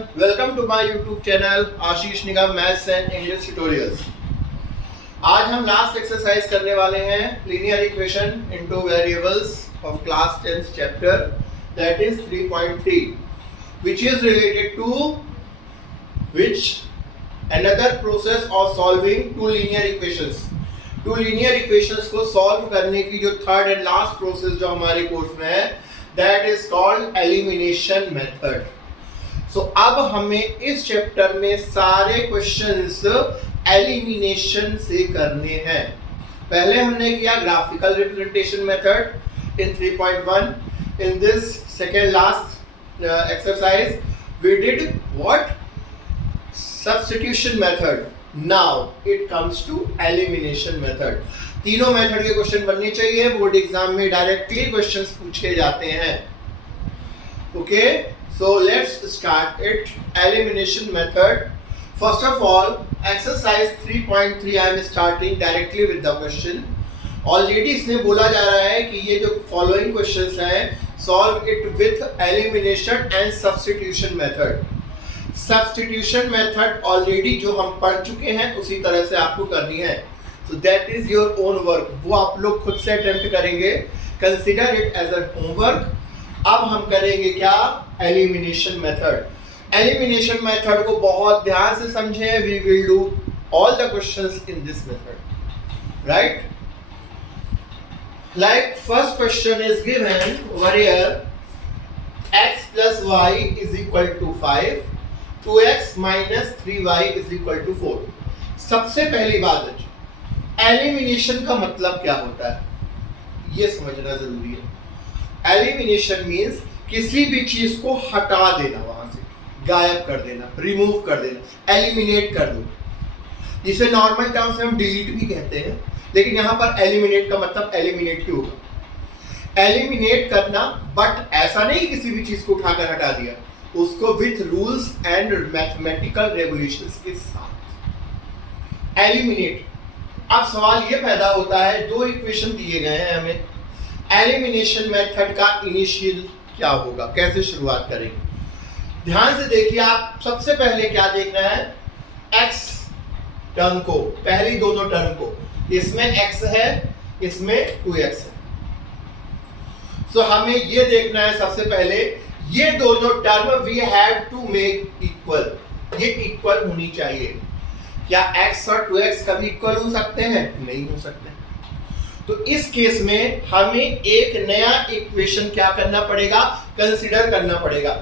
everyone, welcome to my YouTube channel Ashish Nigam maths and English tutorials. आज हम last exercise करने वाले हैं linear equation into variables of class 10th chapter that is 3.3 which is related to which another process of solving two linear equations। Two linear equations को solve करने की जो third and last process जो हमारे course में है that is called elimination method. So अब हमें इस चैप्टर में सारे क्वेश्चंस एलिमिनेशन से करने हैं। पहले हमने किया graphical representation method in 3.1। In this second last exercise we did what substitution method। now it comes to elimination method। तीनों मेथड के क्वेश्चन बनने चाहिए, बोर्ड एग्जाम में डायरेक्टली क्वेश्चंस पूछे जाते हैं। Okay, so let's start it. Elimination method, first of all exercise 3.3 I am starting directly with the question. Already इसमें बोला जा रहा है कि ये जो फॉलोइंग क्वेश्चंस हैं solve it with elimination and substitution method. Substitution method already जो हम पढ़ चुके हैं उसी तरह से आपको करनी है। So that is your own work, वो आप लोग खुद से अटेम्प्ट करेंगे। Consider it as a homework. अब हम करेंगे क्या, एलिमिनेशन मेथड। एलिमिनेशन मेथड को बहुत ध्यान से समझें। We will do all the questions in this method, right? Like first question is given over here x plus y is equal to 5, 2x minus 3y is equal to 4। सबसे पहली बात है elimination का मतलब क्या होता है ये समझना जरूरी है। एलिमिनेशन मींस किसी भी चीज को हटा देना, वहां से गायब कर देना, रिमूव कर देना, एलिमिनेट कर दो। जिसे नॉर्मल टर्म्स में हम डिलीट भी कहते हैं, लेकिन यहां पर एलिमिनेट का मतलब एलिमिनेट ही होगा। एलिमिनेट करना, बट ऐसा नहीं किसी भी चीज को उठाकर हटा दिया, उसको with rules and mathematical regulations के साथ एलिमिनेट। अब सवाल ये पैदा होता है, दो इक्वेशन दिए गए हैं हमें, एलिमिनेशन मेथड का इनिशियल क्या होगा, कैसे शुरुआत करेंगे। ध्यान से देखिए, आप सबसे पहले क्या देखना है, x टर्म को, पहली दोनों टर्म को। इसमें x है, इसमें 2x है। सो हमें ये देखना है सबसे पहले, ये दोनों term we have to make equal, ये इक्वल होनी चाहिए। क्या x और 2x कभी इक्वल हो सकते हैं? नहीं हो सकते। तो इस केस में हमें एक नया इक्वेशन क्या करना पड़ेगा, कंसीडर करना पड़ेगा।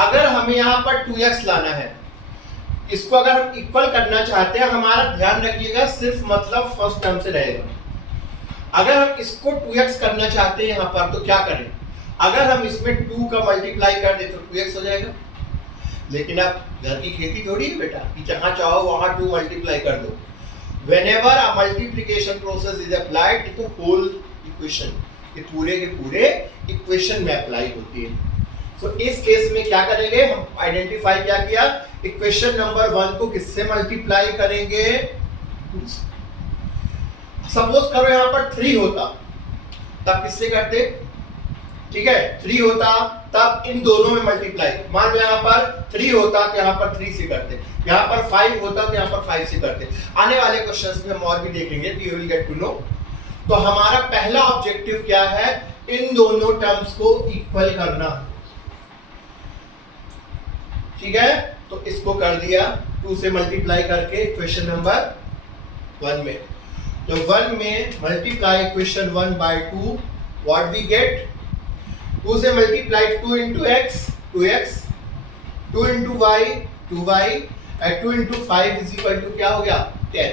अगर हमें यहाँ पर 2x लाना है, इसको अगर हम इक्वल करना चाहते हैं, हमारा ध्यान रखिएगा सिर्फ मतलब फर्स्ट टर्म से रहेगा। अगर हम इसको 2x करना चाहते हैं यहाँ पर, तो क्या करें, अगर हम इसमें 2 का मल्टीप्लाई कर दे तो 2x हो जाएगा। लेकिन अब घर की खेती थोड़ी है बेटा कि जहां चाहो वहां 2 मल्टीप्लाई कर दो। Whenever a multiplication process is applied to whole equation, ये पूरे के पूरे इक्वेशन में अप्लाई होती है। सो इस केस में क्या करेंगे, हम आइडेंटिफाई क्या किया, इक्वेशन नंबर 1 को किससे मल्टीप्लाई करेंगे, 2 से। सपोज करो यहाँ पर 3 होता तब किससे करते, ठीक है, 3 होता तब इन दोनों में मल्टीप्लाई। मान लो यहाँ पर 3 होता तो यहाँ पर 3 से करते, यहाँ पर 5 होता तो यहाँ पर 5 से करते। आने वाले क्वेश्चंस में हम और भी देखेंगे, तो you will get to know. तो हमारा पहला ऑब्जेक्टिव क्या है, इन दोनों टर्म्स को इक्वल करना, ठीक है। तो इसको कर दिया 2 से मल्टीप्लाई करके इक्वेशन नंबर 1 में। तो 1 में multiply equation 1 by 2, what we get, 2 से multiply 2 into x 2x, 2 into y 2y, and 2 into 5 is equal to क्या हो गया, 10।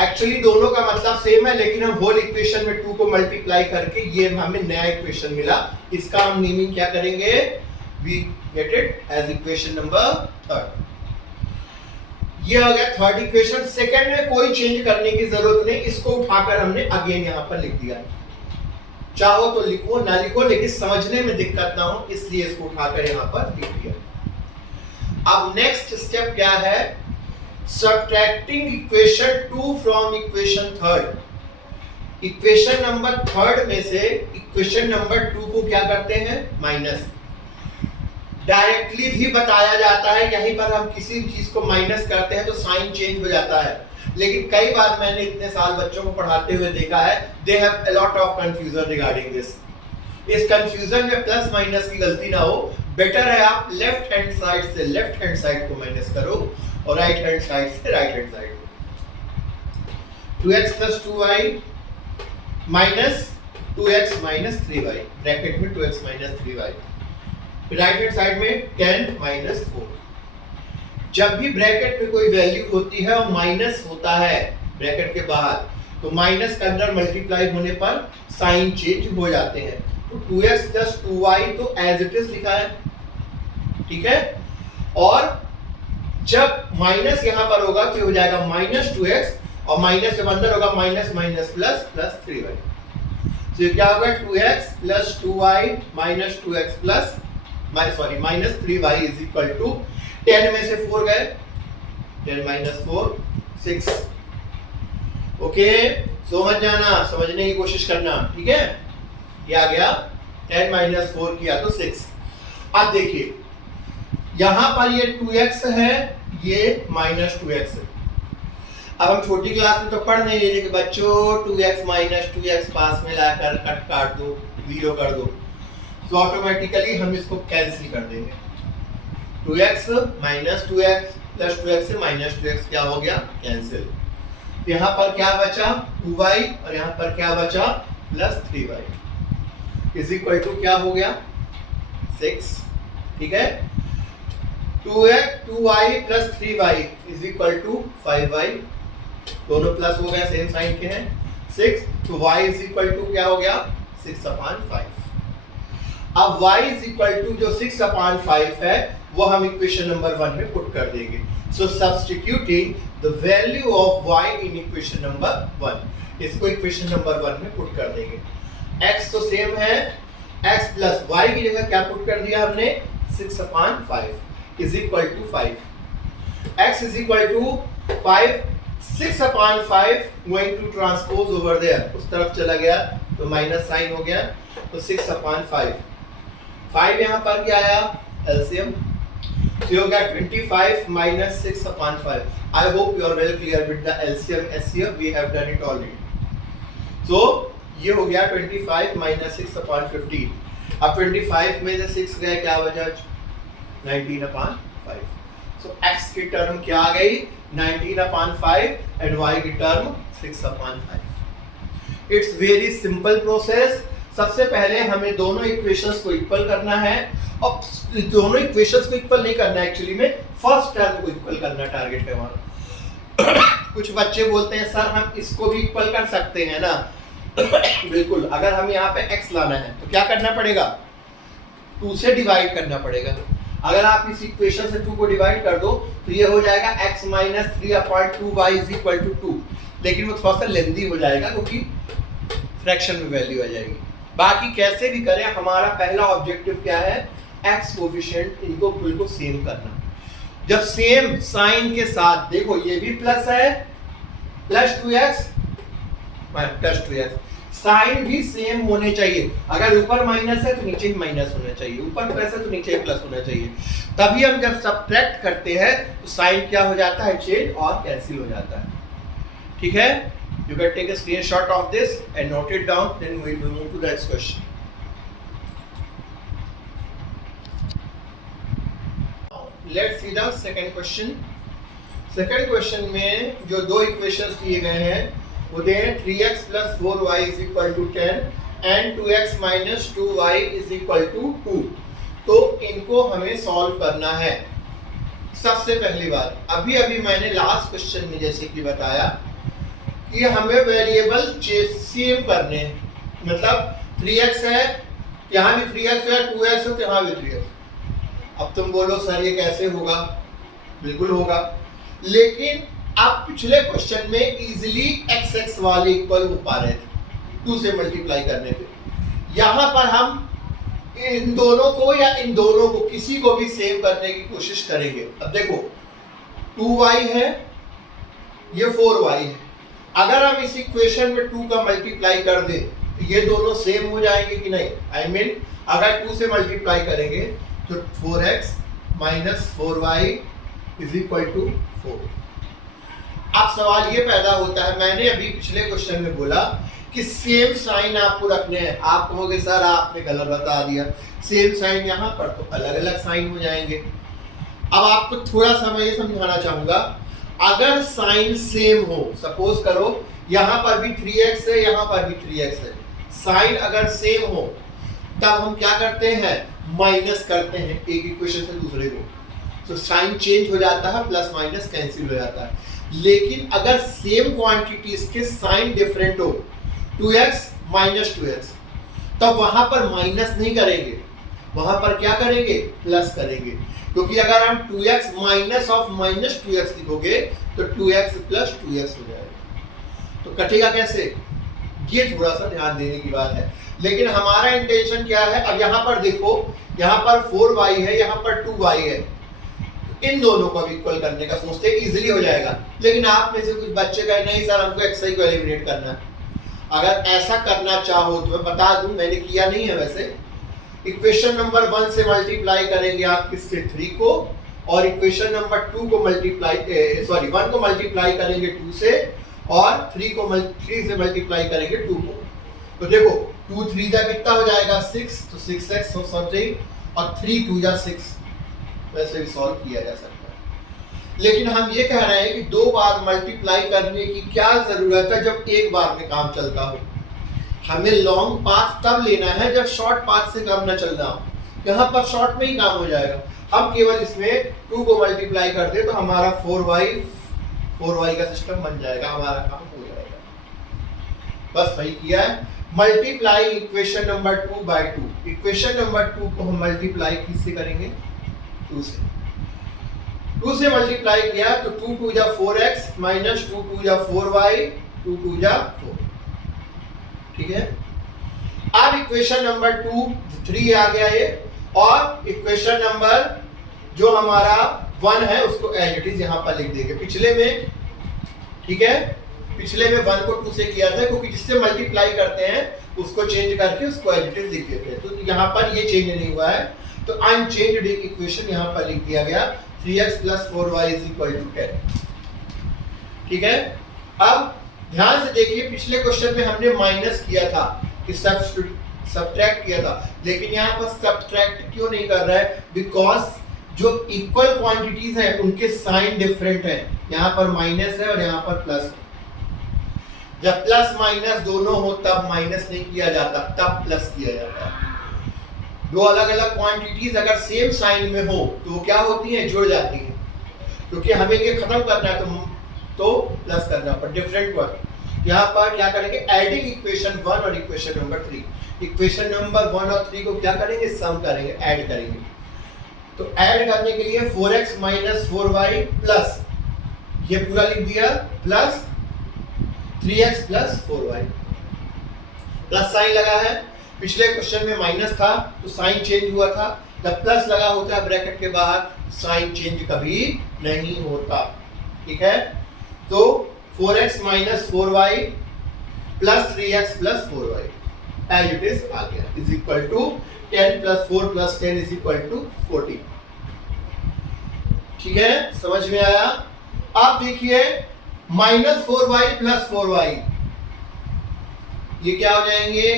एक्चुअली दोनों का मतलब सेम है, लेकिन हम होल इक्वेशन में 2 को मल्टीप्लाई करके ये हमें नया इक्वेशन मिला। इसका हम नेमिंग क्या करेंगे, we get it as equation number 3। ये हो गया थर्ड इक्वेशन। सेकंड में कोई चेंज करने की जरूरत नहीं, इसको उठाकर हमने अगेन यहाँ पर लिख दिया। चाहो तो लिखो, ना लिखो, लेकिन समझने में दिक्कत ना हो इसलिए इसको उठाकर यहाँ पर लिख दिया। अब नेक्स्ट स्टेप क्या है, subtracting equation 2 from equation 3। Equation number 3 में से इक्वेशन नंबर 2 को क्या करते हैं, माइनस। डायरेक्टली भी बताया जाता है, यहीं पर हम किसी चीज को माइनस करते हैं तो साइन चेंज हो जाता है, लेकिन कई बार मैंने इतने साल बच्चों को पढ़ाते हुए देखा है, they have a lot of confusion regarding this. इस कंफ्यूजन में प्लस माइनस की गलती ना हो, बेटर है आप लेफ्ट हैंड साइड से लेफ्ट हैंड साइड को माइनस करो और राइट हैंड साइड से राइट हैंड साइड को। 2x plus 2y minus 2x minus 3y, bracket में 2x minus 3y, right hand side में 10 माइनस 4। जब भी ब्रैकेट में कोई वैल्यू होती है और माइनस होता है ब्रैकेट के बाहर, तो माइनस के अंदर मल्टीप्लाई होने पर साइन चेंज हो जाते हैं। तो 2x plus 2y तो एज इट इज लिखा है, ठीक है, और जब माइनस यहां पर होगा तो हो जाएगा माइनस 2x और माइनस जब अंदर होगा minus minus plus plus 3y। तो ये क्या होगा 2x plus 2y minus 2x plus minus 3y is equal to 10 में से 4 गए, 10 माइनस 4 6। ओके, समझ जाना, समझने की कोशिश करना, ठीक है। ये आ गया 10 माइनस 4 किया तो 6। अब देखिए यहां पर ये 2x है, ये माइनस 2x है। अब हम छोटी क्लास में तो पढ़ नहीं रहे कि बच्चों 2x माइनस 2x पास में लाकर कट काट दो, 0 कर दो, तो ऑटोमेटिकली हम इसको कैंसिल कर देंगे। 2x minus 2x plus 2x से माइनस 2x क्या हो गया, कैंसिल। यहाँ पर क्या बचा 2y और यहाँ पर क्या बचा plus 3y is equal to क्या हो गया 6, ठीक है। 2y plus 3y is equal to 5y, दोनों प्लस हो गए, सेम साइन के हैं, 6, तो y इज इक्वल टू क्या हो गया 6/5। अब y इज इक्वल टू जो 6/5 है वो हम इक्वेशन नंबर 1 में पुट कर देंगे। So substituting the value of y in equation number 1, इसको इक्वेशन नंबर 1 में पुट कर देंगे। x तो सेम है, x प्लस y की जगह क्या पुट कर दिया हमने 6/5 is equal to 5। x is equal to 5, 6/5 going to transpose over there, उस तरफ चला गया तो माइनस साइन हो गया, तो 6/5। 5 यहाँ पर क्या आया एलसीएम, तो हो गया 25 minus 6/5। I hope you are well clear with the LCM HCF, we have done it already. So ये हो गया 25 माइनस 6/15। अब 25 में से 6 गए, क्या बचा 19/5। सो x की टर्म क्या आ गई 19/5 एंड y की term 6/5। It's very simple process. सबसे पहले हमें दोनों इक्वेशंस को इक्वल करना है, और दोनों इक्वेशंस को इक्वल नहीं करना है, एक्चुअली में फर्स्ट टर्म को इक्वल करना टारगेट है हमारा। कुछ बच्चे बोलते हैं सर हम इसको भी इक्वल कर सकते हैं ना। बिल्कुल, अगर हम यहाँ पे x लाना है तो क्या करना पड़ेगा 2 से डिवाइड करना पड़ेगा। अगर आप इस इक्वेशन से 2 को डिवाइड कर दो तो ये हो जाएगा x minus 3/2y is equal to 2, लेकिन वो थोड़ा सा लेंदी हो जाएगा क्योंकि फ्रैक्शन में वैल्यू आ जाएगी। बाकी कैसे भी करें, हमारा पहला ऑब्जेक्टिव क्या है x कोफिशिएंट इनको बिल्कुल सेम करना। जब सेम साइन के साथ, देखो ये भी प्लस है, plus 2x plus 2x, sign भी सेम होने चाहिए। अगर ऊपर माइनस है तो नीचे ही माइनस होना चाहिए, ऊपर प्लस है तो नीचे ही प्लस होना चाहिए। तभी हम जब सब्ट्रैक्ट करते हैं तो साइन क्या हो जाता है चेंज और कैंसिल हो जाता है, ठीक है। You can take a screenshot of this and note it down, then we will move to the next question. Let's see the second question. Second question में जो दो equations दिए गए हैं वो दे 3x plus 4y is equal to 10 and 2x minus 2y is equal to 2। तो इनको हमें सॉल्व करना है। सबसे पहली बात, अभी अभी मैंने लास्ट क्वेश्चन में जैसे कि बताया कि हमें वेरिएबल सेम करने हैं, मतलब 3x है, यहाँ भी 3x है, 2x है तो यहाँ भी 3x। अब तुम बोलो सर ये कैसे होगा, बिल्कुल होगा, लेकिन आप पिछले क्वेश्चन में इजीली x वाले इक्वल हो पा रहे थे 2 से मल्टीप्लाई करने पे। यहाँ पर हम इन दोनों को या इन दोनों को किसी को भी सेम करने की कोशिश करेंगे। अब देखो 2y है, ये 4y है, अगर हम इस इक्वेशन में 2 का मल्टीप्लाई कर दें तो ये दोनों सेम हो जाएंगे कि नहीं। I mean, अगर 2 से मल्टीप्लाई करेंगे तो 4x minus 4y is equal to 4। अब सवाल ये पैदा होता है, मैंने अभी पिछले क्वेश्चन में बोला कि सेम साइन आपको रखने हैं। आप कहोगे सर आपने गलत बता दिया, सेम साइन यहाँ पर तो अलग अलग साइन हो जाएंगे। अब आपको थोड़ा सा मैं ये समझाना चाहूंगा, अगर साइन सेम हो, सपोज करो यहाँ पर भी 3x है, यहाँ पर भी 3x है, साइन अगर सेम हो तब हम क्या करते हैं, माइनस करते हैं एक इक्वेशन से दूसरे को, तो साइन चेंज हो जाता है, प्लस माइनस कैंसिल हो जाता है। लेकिन अगर सेम क्वांटिटीज के साइन डिफरेंट हो, 2x माइनस 2x, तब वहां पर माइनस नहीं करेंगे, वहां पर क्या करेंगे, प्लस करेंगे। क्योंकि अगर हम 2x minus of minus 2x लिखोगे तो 2x प्लस 2x हो जाएगा। तो कटेगा कैसे, ये थोड़ा सा ध्यान देने की बात है। लेकिन हमारा इंटेंशन क्या है, अब यहाँ पर देखो, यहाँ पर 4y है, यहाँ पर 2y है, इन दोनों को भी इक्वल करने का सोचते हैं, इजीली हो जाएगा। लेकिन आप में से कुछ बच्चे कहे नहीं सर हमको xi को एलिमिनेट करना है। अगर ऐसा करना चाहो तो मैं बता दूं, मैंने किया नहीं है वैसे। इक्वेशन नंबर 1 से मल्टीप्लाई करेंगे आप किससे, 3 को, और इक्वेशन नंबर 2 को मल्टीप्लाई 1 को मल्टीप्लाई करेंगे 2 से, और 3 से मल्टीप्लाई करेंगे 2 को। तो देखो 2 3 जा कितना हो जाएगा 6, तो 6x हो समथिंग, और 3 2 जा 6, वैसे भी सॉल्व किया जा सकता है। लेकिन हम ये कह रहे हैं कि 2 बार मल्टीप्लाई करने की क्या जरूरत है जब एक बार में काम चलता हो। हमें लॉन्ग पाथ तब लेना है जब शॉर्ट पाथ से काम न चलना हो। यहाँ पर शॉर्ट में ही काम हो जाएगा। हम केवल इसमें 2 को मल्टीप्लाई कर दे तो हमारा 4y का सिस्टम बन जाएगा, हमारा काम हो जाएगा। बस वही किया है, multiply equation number 2 by 2। Equation number 2 को हम मल्टीप्लाई किससे करेंगे, 2 से। 2 से मल्टीप्लाई किया तो 2 2 जा 4x माइनस 2 2 जा 4y, 2 2 जा 4, ठीक है। अब इक्वेशन नंबर 2 3 आ गया ये, और इक्वेशन नंबर जो हमारा 1 है उसको एज इट इज यहाँ पर लिख देंगे। पिछले में, ठीक है, पिछले में 1 को 2 से किया था, क्योंकि जिससे मल्टीप्लाई करते हैं उसको चेंज करके उसको एज इट इज लिख देते हैं। तो यहाँ पर ये चेंज नहीं हुआ है, तो अनचेंज्ड इक्वेशन यहाँ पर लिख दिया गया, 3x plus 4y is equal to 10, ठीक है। अब ध्यान से देखिए, पिछले क्वेश्चन में हमने माइनस किया था कि सब्ट्रैक्ट किया था, लेकिन यहाँ पर सब्ट्रैक्ट क्यों नहीं कर रहा है, बिकॉज जो इक्वल क्वांटिटीज हैं उनके साइन डिफरेंट हैं। यहाँ पर माइनस है और यहाँ पर प्लस है। जब प्लस माइनस दोनों हो तब माइनस नहीं किया जाता, तब प्लस किया जाता है। दो अलग अलग क्वांटिटीज अगर सेम साइन में हो तो वो क्या होती हैं, जुड़ जाती हैं। क्योंकि हमें ये खत्म करना है तो प्लस करना पर डिफरेंट वर्ड। यहाँ पर क्या करेंगे, एडिंग इक्वेशन 1 और इक्वेशन नंबर 3। इक्वेशन नंबर 1 और 3 को क्या करेंगे, सम करेंगे, ऐड करेंगे। तो ऐड करने के लिए 4x माइनस 4y प्लस, ये पूरा लिख दिया, plus 3x plus 4y, plus sign लगा है। पिछले क्वेश्चन में माइनस था तो साइन चेंज हुआ था, जब प्लस लगा होता है ब्रैकेट के बाहर साइन चेंज कभी नहीं होता, ठीक है। तो 4x minus 4y plus 3x plus 4y as it is आ गया, is equal to 10 plus 4 plus 10 is equal to 14, ठीक है, समझ में आया। अब देखिए माइनस 4y प्लस 4y, ये क्या हो जाएंगे,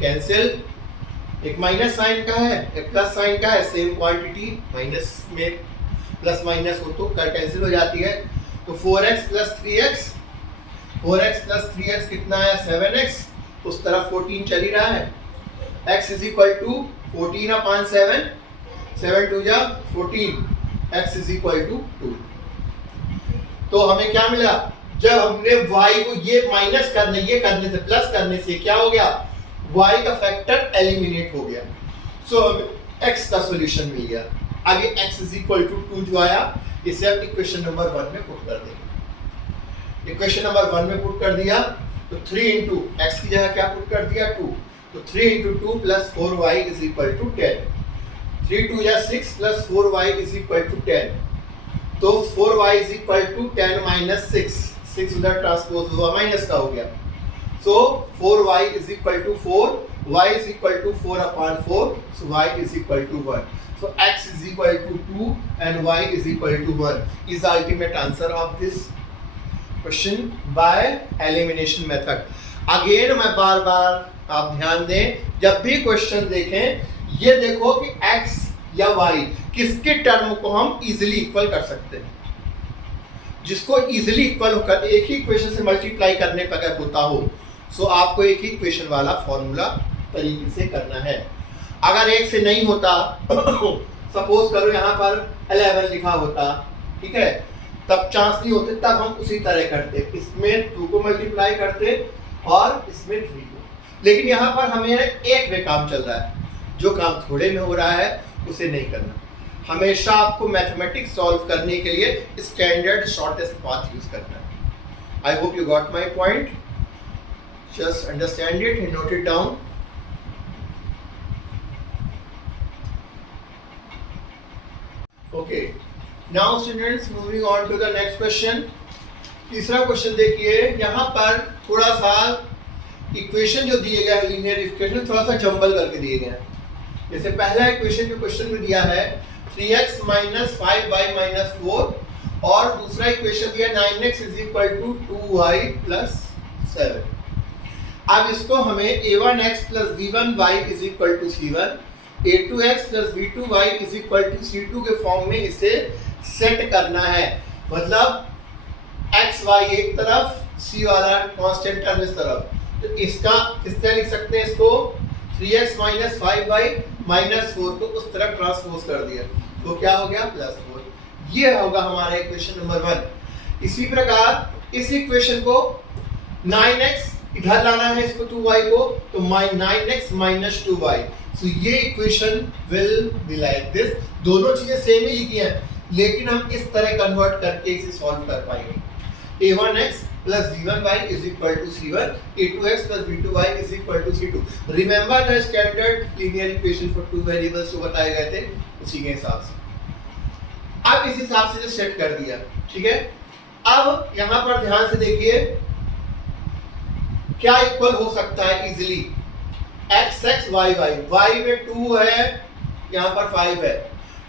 कैंसिल। एक माइनस साइन का है, एक प्लस साइन का है, सेम क्वांटिटी, माइनस में प्लस माइनस हो तो कैंसिल हो जाती है। तो 4x plus 3x, 4x plus 3x कितना है 7x, उस तरफ 14 चल ही रहा है। x is equal to 14 upon 7, 7 2 जा 14, x इज इक्वल टू 2। तो हमें क्या मिला, जब हमने y को ये माइनस करने, ये करने से, प्लस करने से क्या हो गया, y का फैक्टर एलिमिनेट हो गया। सो हमें x का सॉल्यूशन मिल गया। आगे x इज इक्वल टू 2 जो आया, इसे हम इक्वेशन नंबर 1 में पुट कर देंगे। इक्वेशन नंबर 1 में पुट कर दिया तो 3 इंटू एक्स की जगह क्या पुट कर दिया 2, तो 3 into 2 plus 4y is equal to 10, 3 2 या 6 plus 4y is equal to 10, तो 4y is equal to 10 minus 6, 6 उधर ट्रांसपोज हुआ माइनस का हो गया, so 4y is equal to 4, y is equal to 4 upon 4, so y is equal to 1। So x is equal to 2 and y is equal to 1 is the ultimate answer of this question by elimination method. Again मैं बार बार आप ध्यान दें, जब भी question देखें ये देखो कि x या y किसके टर्म को हम इजीली इक्वल कर सकते हैं। जिसको इजीली इक्वल होकर एक ही इक्वेशन से मल्टीप्लाई करने पर अगर होता हो, सो आपको एक ही इक्वेशन वाला फॉर्मूला तरीके से करना है। अगर एक से नहीं होता सपोज करो यहाँ पर 11 लिखा होता, ठीक है, तब चांस नहीं होते, तब हम उसी तरह करते, इसमें 2 को मल्टीप्लाई करते और इसमें 3 को। लेकिन यहाँ पर हमें एक में काम चल रहा है, जो काम थोड़े में हो रहा है उसे नहीं करना। हमेशा आपको मैथमेटिक्स सॉल्व करने के लिए स्टैंडर्ड शॉर्टेस्ट पाथ यूज करना है। I hope you got my point, just understand it and note it down. Okay, now students moving on to the next question. तीसरा क्वेश्चन देखिए, यहाँ पर थोड़ा सा इक्वेशन जो दिए गए हैं लीनियर इक्वेशन थोड़ा सा जंबल करके दिए गए हैं। जैसे पहला इक्वेशन जो क्वेश्चन में दिया है 3x माइनस 5y माइनस 4 और दूसरा इक्वेशन दिया 9x is equal to 2y plus 7। अब इसको हमें a1x plus b1y is equal to c1, a2x plus b2y is equal to c2 के फॉर्म में इसे सेट करना है। मतलब x y एक तरफ, c वाला कांस्टेंट टर्म इस तरफ, तो इसका किस तरह लिख सकते हैं, इसको 3x माइनस 5y माइनस 4 को उस तरफ ट्रांसपोज कर दिया, तो क्या हो गया प्लस 4। ये होगा हमारा इक्वेशन नंबर 1। इसी प्रकार इस इक्वेशन को 9x इधर लाना है, इसको 2y को, तो 9x माइनस 2y। सो ये equation will be like this. दोनों चीजें सेम ही लिखी हैं, लेकिन हम इस तरह कन्वर्ट करके इसे सॉल्व कर पाएंगे। a1x plus b1y is equal to c1, a2x plus b2y is equal to c2। Remember the standard linear equation for two variables जो बताए गए थे, उसी के हिसाब से। अब इस हिसाब से जो सेट कर दिया, ठीक है। अब यहाँ पर ध्यान से देखिए क्या इक्वल हो सकता है easily, x x y y, y में 2 है, यहाँ पर 5 है।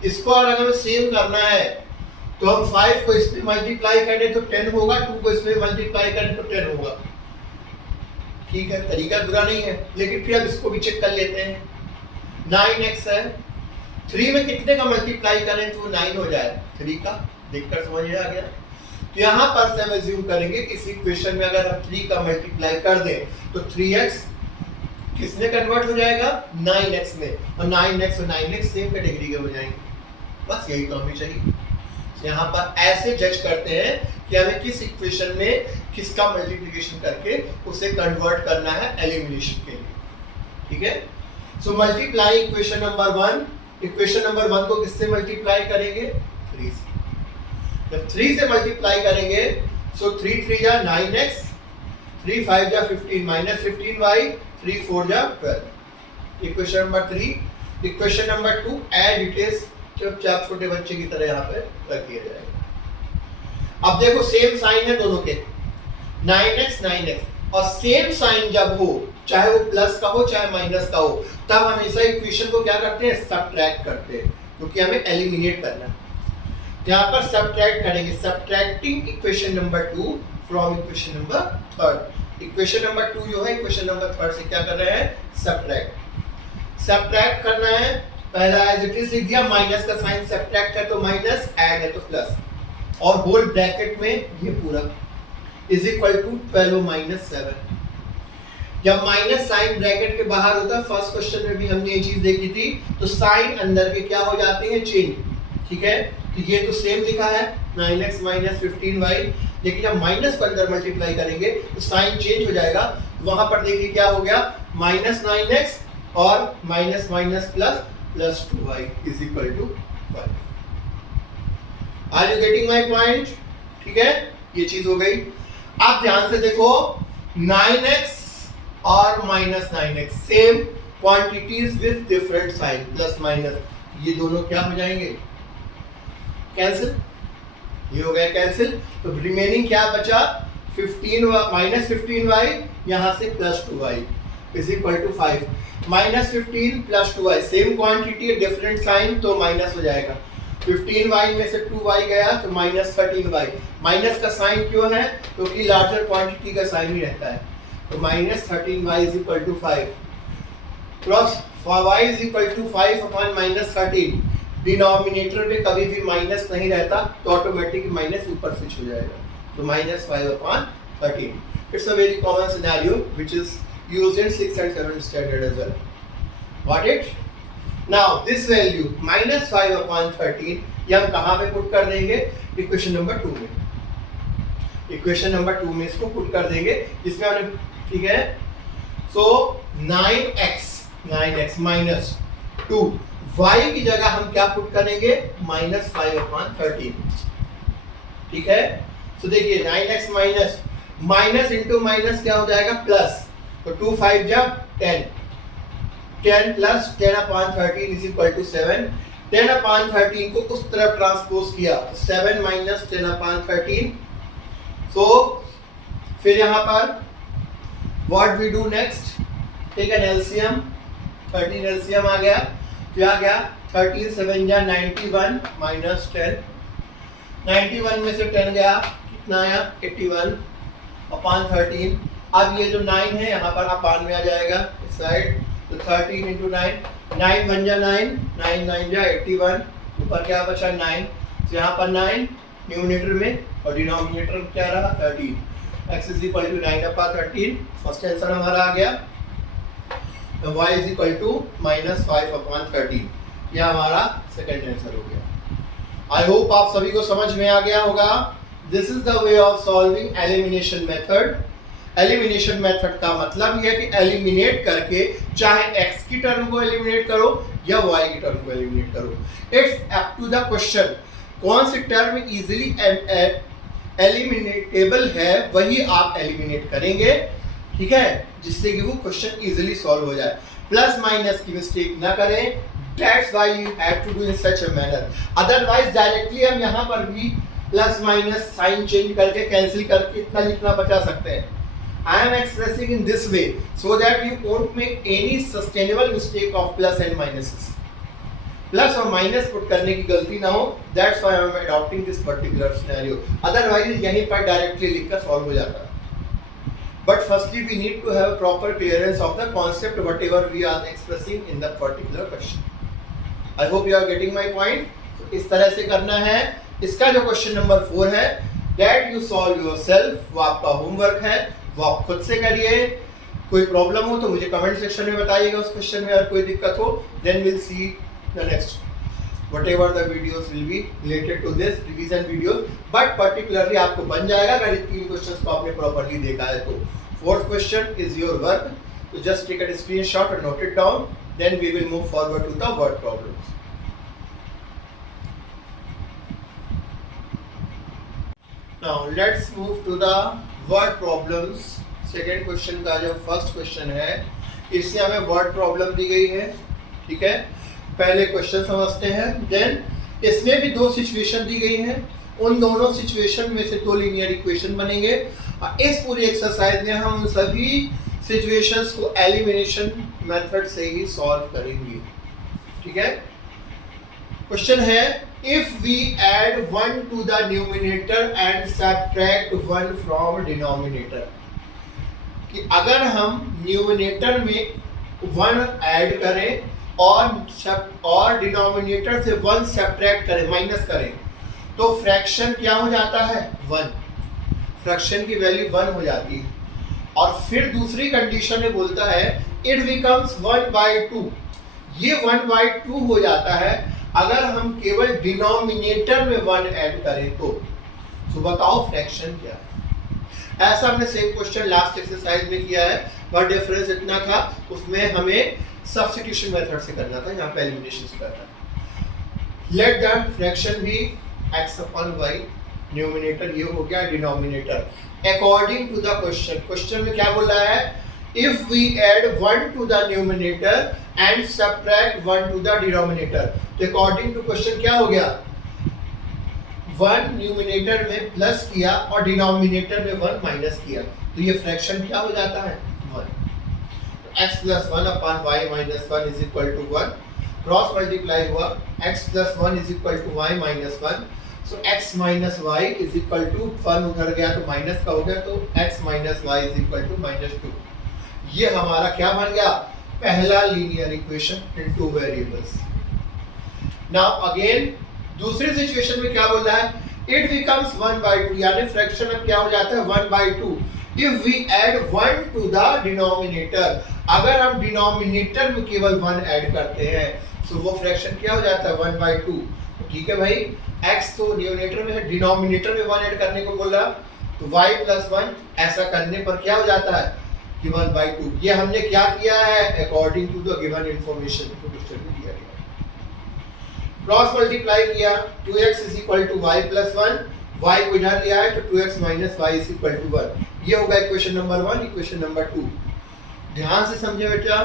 इसको अगर हमें सेम करना है तो हम 5 को इस पे मल्टीप्लाई करें तो 10 होगा, 2 को इस पे मल्टीप्लाई करें तो 10 होगा। ठीक है, तरीका बुरा नहीं है, लेकिन फिर अब इसको भी चेक कर लेते हैं। 9x है, 3 में कितने का मल्टीप्लाई करें तो 9 हो जाए, 3 का। देखकर समझ में आ गया। तो यहाँ पर से हम अज्यूम करेंगे कि इस इक्वेशन में अगर हम 3 का मल्टीप्लाई कर दें तो 3x किसमें कन्वर्ट हो जाएगा, 9x में, और 9x और 9x सेम कैटेगरी के हो जाएंगे। बस यही तो हमें चाहिए। यहाँ पर ऐसे जज करते हैं कि हमें किस इक्वेशन में किसका मल्टीप्लिकेशन करके उसे कन्वर्ट करना है एलिमिनेशन के लिए, ठीक है। So multiply equation number 1, equation number 1 को किससे मल्टीप्लाई करेंगे, 3 से। जब 3 से मल्टीप्लाई करेंगे सो 3 3 जा 9x, 3 5 जा 15 माइनस 15y, 3 4 जा 12। Equation number 3। Equation number 2 as it is, चुपचाप छोटे बच्चे की तरह यहाँ पे रख दिया जाएगा। अब देखो सेम साइन है दोनों के, 9x 9x, और सेम साइन जब हो, चाहे वो प्लस का हो चाहे माइनस का हो, तब हमेशा इक्वेशन को क्या करते हैं, सबट्रैक्ट करते हैं, क्योंकि हमें एलिमिनेट करना है। यहाँ पर सबट्रैक्ट करेंगे, subtracting equation number 2 from equation number 3। Equation number 2 जो है इक्वेशन नंबर 3 से क्या कर रहे हैं, सबट्रैक्ट। सबट्रैक्ट करना है, पहला एज इट इज लिख दिया, माइनस का साइन सबट्रैक्ट है तो माइनस, ऐड है तो प्लस, और होल ब्रैकेट में ये पूरा इज इक्वल टू 12 माइनस 7। जब माइनस साइन ब्रैकेट के बाहर होता है, फर्स्ट क्वेश्चन में भी हमने ये चीज देखी थी, तो साइन अंदर के क्या हो जाते हैं, चेंज, ठीक है। तो ये तो सेम लिखा है 9x माइनस 15y, लेकिन जब माइनस को अंदर मल्टीप्लाई करेंगे तो साइन चेंज हो जाएगा। वहां पर देखिए क्या हो गया, माइनस 9x और minus minus plus, plus 2y is equal to 5। Are you getting my point, ठीक है, ये चीज हो गई। आप ध्यान से देखो, 9x और माइनस 9x same quantities with different sign, plus minus, ये दोनों क्या हो जाएंगे, कैंसिल। ये हो गया कैंसिल, तो रिमेनिंग क्या बचा, 15 माइनस 15y, यहाँ से plus 2y is equal to 5। -15 plus 2y, same quantity different sign तो माइनस हो जाएगा। 15y में से 2y गया तो -13y। माइनस का साइन क्यों है? क्योंकि लार्जर क्वांटिटी का साइन ही रहता है। तो -13y is equal to 5 cross y is equal to 5 upon -13। Denominator में कभी भी माइनस नहीं रहता तो ऑटोमेटिक माइनस ऊपर स्विच हो जाएगा, तो -5 upon 13। It's a very common scenario which is used in 6th and 7th standard as well. Got it? Now this value -5 upon 13 ये हम कहाँ पे पुट कर देंगे? इक्वेशन नंबर 2 में। इक्वेशन नंबर 2 में इसको पुट कर देंगे, जिसमें हमने, ठीक है, सो 9x माइनस 2 y की जगह हम क्या पुट करेंगे? -5 upon 13। ठीक है, तो देखिए 9x माइनस इंटू माइनस क्या हो जाएगा? प्लस, तो 2 5 जब 10 plus 10 upon 13 is equal to 7। 10 upon 13 को उस तरफ ट्रांसपोज किया तो 7 माइनस 10 अपॉन 13। सो फिर यहाँ पर what we do next, take an LCM. 13 LCM आ गया, क्या आ गया? 13 7 जा 91 माइनस 10। 91 में से 10 गया, कितना आया? 81 अपॉन 13। अब ये जो 9 है यहाँ पर अपान में आ जाएगा इस साइड, तो 13 इंटू 9 बन जा 9 9 जा 81, ऊपर क्या बचा? 9। तो यहाँ पर 9 न्यूमरेटर में और डिनोमिनेटर क्या रहा? 13। x is equal to 9 upon 13, first answer हमारा आ गया। y is equal to -5 upon 13, यह हमारा सेकंड आंसर हो गया। आई होप आप सभी को समझ में आ गया होगा। This is the way of solving elimination method. Elimination method का मतलब यह कि एलिमिनेट करके चाहे x की टर्म को एलिमिनेट करो या y की टर्म को एलिमिनेट करो, it's up to the question. कौन सी टर्म इजीली एलिमिनेटेबल है वही आप एलिमिनेट करेंगे, ठीक है, जिससे कि वो क्वेश्चन इजीली सॉल्व हो जाए। प्लस माइनस की मिस्टेक ना करें, that's why you have to do in such a manner. Otherwise directly हम यहाँ पर भी प्लस माइनस साइन चेंज करके कैंसिल करके इतना लिखना बचा सकते हैं। I am expressing in this way so that you won't make any sustainable mistake of plus and minuses. Plus और माइनस पुट करने की गलती ना हो, that's why I am adopting this particular scenario. Otherwise यहीं पर directly लिखकर solve हो जाता। But firstly we need to have proper clearance of the concept whatever we are expressing in the particular question. I hope you are getting my point. So, इस तरह से करना है। इसका जो क्वेश्चन नंबर 4 है, that you solve yourself, वो आपका होमवर्क है, वो आप खुद से करिए। कोई प्रॉब्लम हो तो मुझे कमेंट सेक्शन में बताइएगा उस क्वेश्चन में, और कोई दिक्कत हो then will see the next whatever the videos will be related to this revision video. But particularly आपको बन जाएगा अगर ये 3 क्वेश्चंस को आपने प्रॉपर्ली देखा है तो। Fourth question is your work, तो जस्ट टेक अ स्क्रीनशॉट और note it down, then we will move forward to the word problems. Now let's move to the word problems. Second question का जो first question है, इससे हमें word problem दी गई है, ठीक है। पहले क्वेश्चन समझते हैं, देन इसमें भी 2 सिचुएशन दी गई हैं, उन दोनों सिचुएशन में से 2 लीनियर इक्वेशन बनेंगे। और इस पूरी एक्सरसाइज में हम उन सभी सिचुएशंस को एलिमिनेशन मेथड से ही सॉल्व करेंगे, ठीक है। क्वेश्चन है, if we add 1 to the numerator and subtract 1 from denominator, कि अगर हम न्यूमिनेटर में 1 ऐड करें और डिनोमिनेटर से 1 सब्ट्रैक्ट करें, माइनस करें, तो फ्रैक्शन क्या हो जाता है? 1। फ्रैक्शन की वैल्यू 1 हो जाती है। और फिर दूसरी कंडीशन में बोलता है इट बिकम्स 1/2। ये 1/2 हो जाता है अगर हम केवल डिनोमिनेटर में 1 ऐड करें तो बताओ फ्रैक्शन क्या है। ऐसा हमने सेम क्वेश्चन लास्ट एक्सरसाइज में किया है, बट डिफरेंस इतना था उसमें हमें सब्स्टिट्यूशन मेथड से करना था, यहाँ पे एलिमिनेशन से करना था। लेट द फ्रैक्शन भी x अपॉन y, न्यूमिनेटर ये हो गया, denominator according to the question. Question में क्या बोल रहा है? if we add 1 to the numerator and subtract 1 to the denominator, तो अकॉर्डिंग टू क्वेश्चन क्या हो गया? 1 न्यूमिनेटर में प्लस किया और डिनोमिनेटर में 1 माइनस किया, तो ये फ्रैक्शन क्या हो जाता है? 1। x plus one upon y minus one is equal to one, cross multiply हुआ x plus one is equal to y minus one, so x minus y is equal to one उधर गया तो minus का हो गया, तो x minus y is equal to minus two. ये हमारा क्या बन गया, पहला linear equation in two variables. Now again दूसरी सिचुएशन में क्या बोल रहा है, इट बिकम्स 1/2, यानी फ्रैक्शन अब क्या हो जाता है 1/2 if we add 1 to the denominator. अगर हम डिनोमिनेटर में केवल 1 ऐड करते हैं तो वो फ्रैक्शन क्या हो जाता है 1/2। ठीक है भाई, x तो न्यूमरेटर में है, डिनोमिनेटर में 1 ऐड करने को बोला तो y प्लस 1, ऐसा करने पर क्या हो जाता है कि 1/2। ये हमने क्या किया है according to the given information को क्वेश्चन में दिया गया। क्रॉस मल्टीप्लाई किया 2x is equal to y plus 1, y को इधर लिया है तो 2x minus y is equal to 1। ये होगा इक्वेशन नंबर 1। इक्वेशन नंबर 2 ध्यान से समझे बेटा।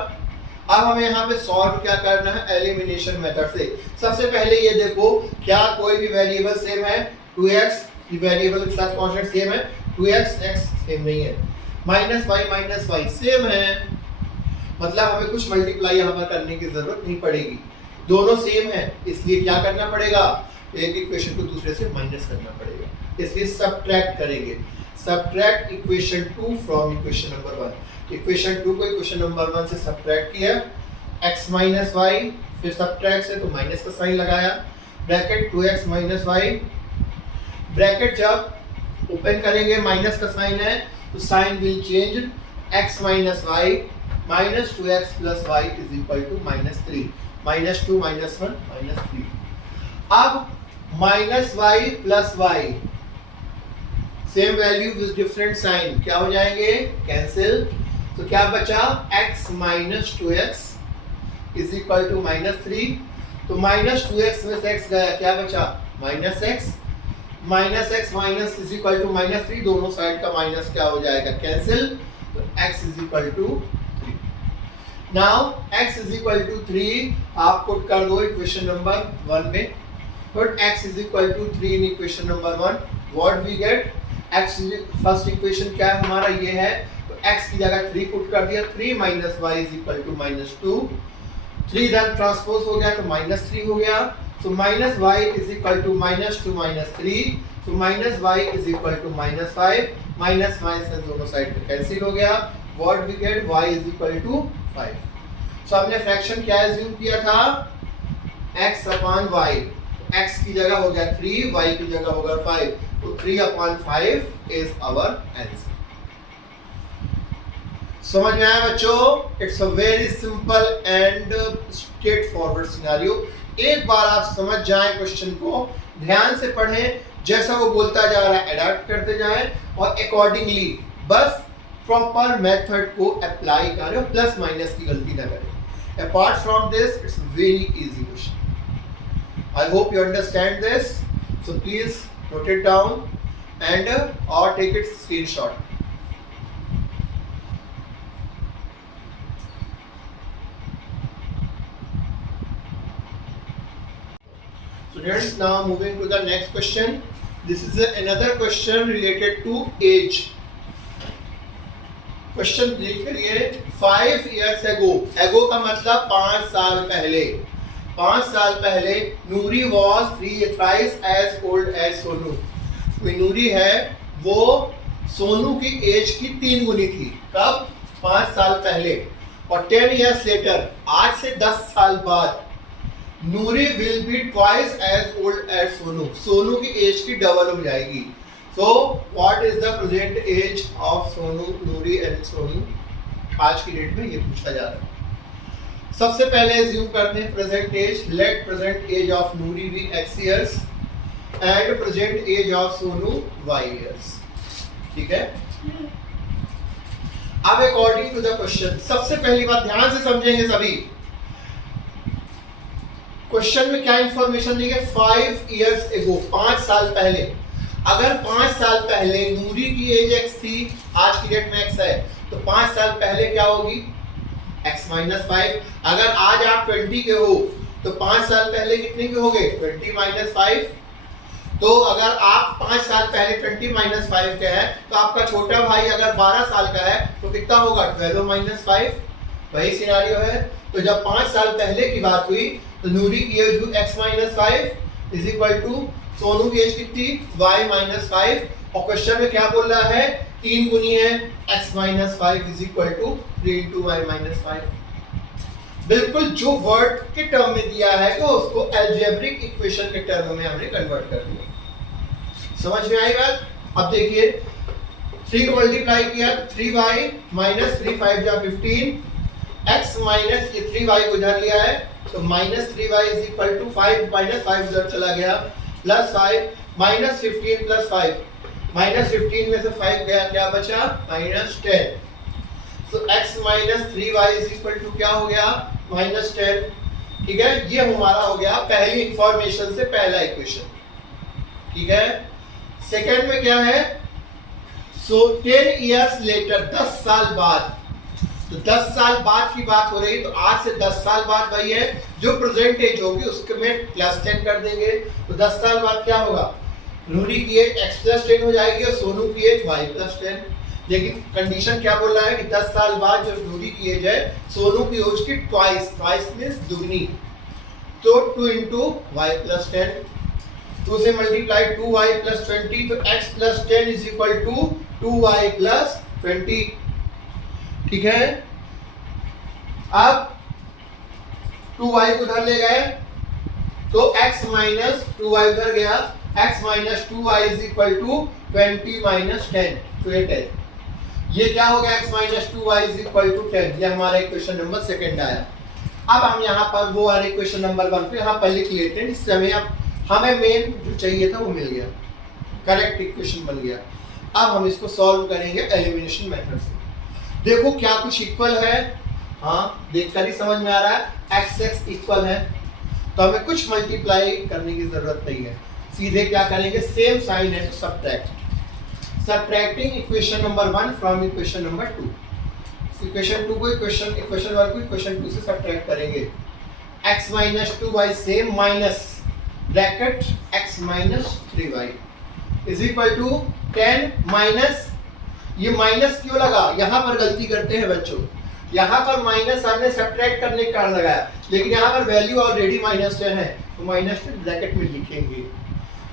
अब हमें यहाँ पे सॉल्व क्या करना है एलिमिनेशन मेथड से। सबसे पहले ये देखो क्या कोई भी वेरिएबल सेम है, 2x वेरिएबल के साथ कांस्टेंट सेम है, 2x x सेम नहीं है, माइनस वाई सेम है, मतलब हमें कुछ मल्टीप्लाई यहाँ पर करने की जरूरत नहीं पड़ेगी, दोनों सेम है, इसलिए क्या करना पड़ेगा, एक इक्वेशन को दूसरे से माइनस करना पड़ेगा, इसलिए सब्ट्रैक्ट करेंगे। Subtract equation 2 from equation number 1। Equation 2 को इक्वेशन नंबर 1 से सब्ट्रैक्ट किया, x माइनस वाई, फिर सब्ट्रैक्ट से तो माइनस का साइन लगाया, bracket 2x minus y, bracket जब ओपन करेंगे माइनस का साइन है तो sign will change, x minus y minus 2x plus y is equal to minus 3, minus 2 minus 1 minus 3। अब minus y plus Y same value with different sign क्या हो जाएंगे, cancel, तो क्या बचा x minus 2x is equal to minus 3, तो minus 2x में से x गया, क्या बचा minus x, minus x minus is equal to minus 3, दोनों साइड का माइनस क्या हो जाएगा कैंसिल, तो x is equal to 3। Now x is equal to 3 आप पुट कर दो इक्वेशन नंबर 1 में, put x is equal to 3 in equation number 1, what we get, x first equation क्या है हमारा ये है, तो x की जगह 3 पुट कर दिया, 3 minus y is equal to minus 2, 3 इधर ट्रांसपोज हो गया तो माइनस 3 हो गया, so minus y is equal to minus 2 minus 3, so minus y is equal to minus 5, minus minus दोनों साइड पे कैंसिल हो गया, what we get y is equal to 5। so हमने फ्रैक्शन क्या एज्यूम किया था x upon y, x की जगह हो गया 3, y की जगह होगा 5, तो 3 upon 5 is our answer। समझ में आया बच्चों, it's a very simple and straight forward scenario. एक बार आप समझ जाएं क्वेश्चन को, ध्यान से पढ़ें, जैसा वो बोलता जा रहा है अडॉप्ट करते जाएं और अकॉर्डिंगली बस प्रॉपर मेथड को अप्लाई करें, प्लस माइनस की गलती ना करें। Apart from this it's very easy question. I hope you understand this, so please note it down and और take it screenshot. Students, now moving to the next question. This is another question related to age. Question देख करिए, 5 years ago, ago का मतलब 5 साल पहले, 5 साल पहले नूरी was 3 as old as Sonu. कोई नूरी है वो सोनू की एज की 3 गुनी थी, कब 5 साल पहले, और 10 years later आज से 10 साल बाद Noori will be twice as old as Sonu, Sonu की एज की डबल हो जाएगी। So what is the present age of Sonu, Noori and Sonu, आज की डेट में ये पूछा जा रहा है। सबसे पहले एज्यूम करते हैं present age, let present age of Noori be x years and present age of Sonu y years. ठीक है, अब अकॉर्डिंग टू द क्वेश्चन, सबसे पहली बात ध्यान से समझेंगे सभी, क्वेश्चन में क्या इंफॉर्मेशन दी है, 5 years ago 5 साल पहले। अगर 5 साल पहले नूरी की एज x थी, आज की डेट में x है, तो 5 साल पहले क्या होगी x माइनस 5। अगर आज आप 20 के हो तो 5 साल पहले कितने के हो गए 20 माइनस 5। तो अगर आप 5 साल पहले 20 माइनस 5 के हैं तो आपका छोटा भाई अगर 12 साल का है तो कितना होगा 12 माइनस 5, वही सिनारियो है। तो जब 5 साल पहले की बात हुई तो नूरी की एज हुई x-5 is equal to Sonu की एज कितनी y-5 और क्वेश्चन में क्या बोल रहा है 3 गुनी है x-5 is equal to 3 into y-5। बिल्कुल जो वर्ड के टर्म में दिया है तो उसको अलजेब्रिक इक्वेशन के टर्म में हमने कन्वर्ट कर दिया। समझ में आई बात? अब देखिए 3 को मल्टीप्लाई किया 3y माइनस 3 5 जा 15 x माइनस ये 3y को उधर लिया है तो minus 3y is equal to 5 minus 5 उधर चला गया प्लस 5 माइनस 15 प्लस 5 माइनस 15 में से 5 गया क्या बचा माइनस 10। तो x minus 3y is equal to क्या हो गया माइनस 10। ठीक है, ये हमारा हो गया पहली इंफॉर्मेशन से पहला इक्वेशन। ठीक है, सेकंड में क्या है सो 10 इयर्स लेटर 10 साल बाद। तो 10 साल बाद की बात हो रही तो आज से 10 साल बाद वही है जो प्रेजेंट एज होगी उसके में प्लस 10 कर देंगे। तो 10 साल बाद क्या होगा नूरी की एज x प्लस 10 हो जाएगी और सोनू की एज y प्लस 10। लेकिन कंडीशन क्या बोल रहा है कि 10 साल बाद जो नूरी की एज है सोनू की एज की ट्वाइस मींस दुगनी तो 2 into y प्लस 10 2 से मल्टीप्लाई 2y प्लस 20 तो x plus 10 is equal to 2y plus 20। ठीक है, अब 2y को उधर ले गए तो x माइनस 2y उधर गया x minus 2y is equal to 20 minus 10 तो 10। ये क्या हो गया x minus 2y is equal to 10। ये हमारा इक्वेशन नंबर सेकंड आया। अब हम यहाँ पर वो वाले इक्वेशन नंबर 1 को यहाँ पर लिख लेते हैं जिससे हमें मेन जो चाहिए था वो मिल गया, करेक्ट इक्वेशन बन गया। अब हम इसको सॉल्व करेंगे एलिमिनेशन मेथड से। देखो क्या कुछ इक्वल है, हाँ देखकर ही समझ में आ रहा है x इक्वल है तो हमें कुछ मल्टीप्लाई करने की जरूरत नहीं है, सीधे क्या करेंगे सेम साइन है तो subtracting equation number 1 from equation number 2। Equation 2 को इक्वेशन 1 को इक्वेशन 2 से सब्ट्रैक्ट करेंगे। x minus 2y same minus bracket x minus 3y is equal to 10 minus ये माइनस क्यों लगा, यहाँ पर गलती करते हैं बच्चों, यहाँ पर माइनस हमने सब्ट्रैक्ट करने का लगाया लेकिन यहाँ पर वैल्यू ऑलरेडी माइनस 10 है तो माइनस 10 ब्रैकेट में लिखेंगे।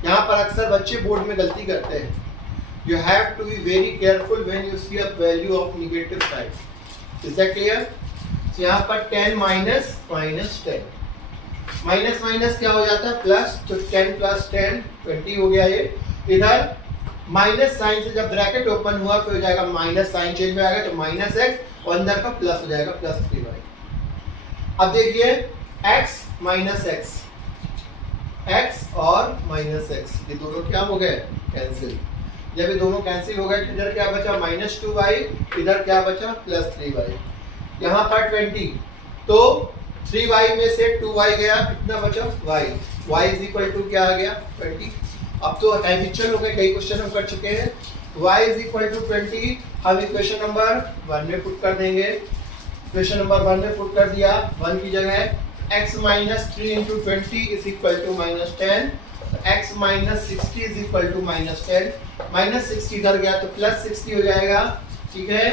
यहाँ पर अक्सर बच्चे बोर्ड में गलती करते हैं। You have to be very careful when you see a value of negative side. Is that clear? So यहाँ पर 10 माइनस माइनस 10 माइनस माइनस क्या हो जाता है प्लस तो 10 प्लस 10 20 हो गया। ये इधर माइनस साइन से जब ब्रैकेट ओपन हुआ तो हो जाएगा माइनस साइन चेंज में आएगा तो माइनस x और अंदर का प्लस हो जाएगा प्लस 3y। अब देखिए x माइनस x और माइनस x ये दोनों क्या हो गए कैंसिल। जब ये दोनों कैंसिल हो गए तो इधर क्या बचा माइनस 2y इधर क्या बचा प्लस 3y। यहाँ पर 20 तो 3y में से 2y गया कितना बचा y इज इक्वल टू क्या आ गया 20। अब तो हैबिचुअल हो गए, कई क्वेश्चन हम कर चुके हैं। y इज इक्वल टू 20 हम इक्वेशन नंबर 1 में पुट कर देंगे। इक्वेशन नंबर 1 में पुट कर दिया 1 की जगह x minus 3 into 20 is equal to minus 10 x minus 60 is equal to minus 10 minus 60 इधर गया तो प्लस 60 हो जाएगा। ठीक है,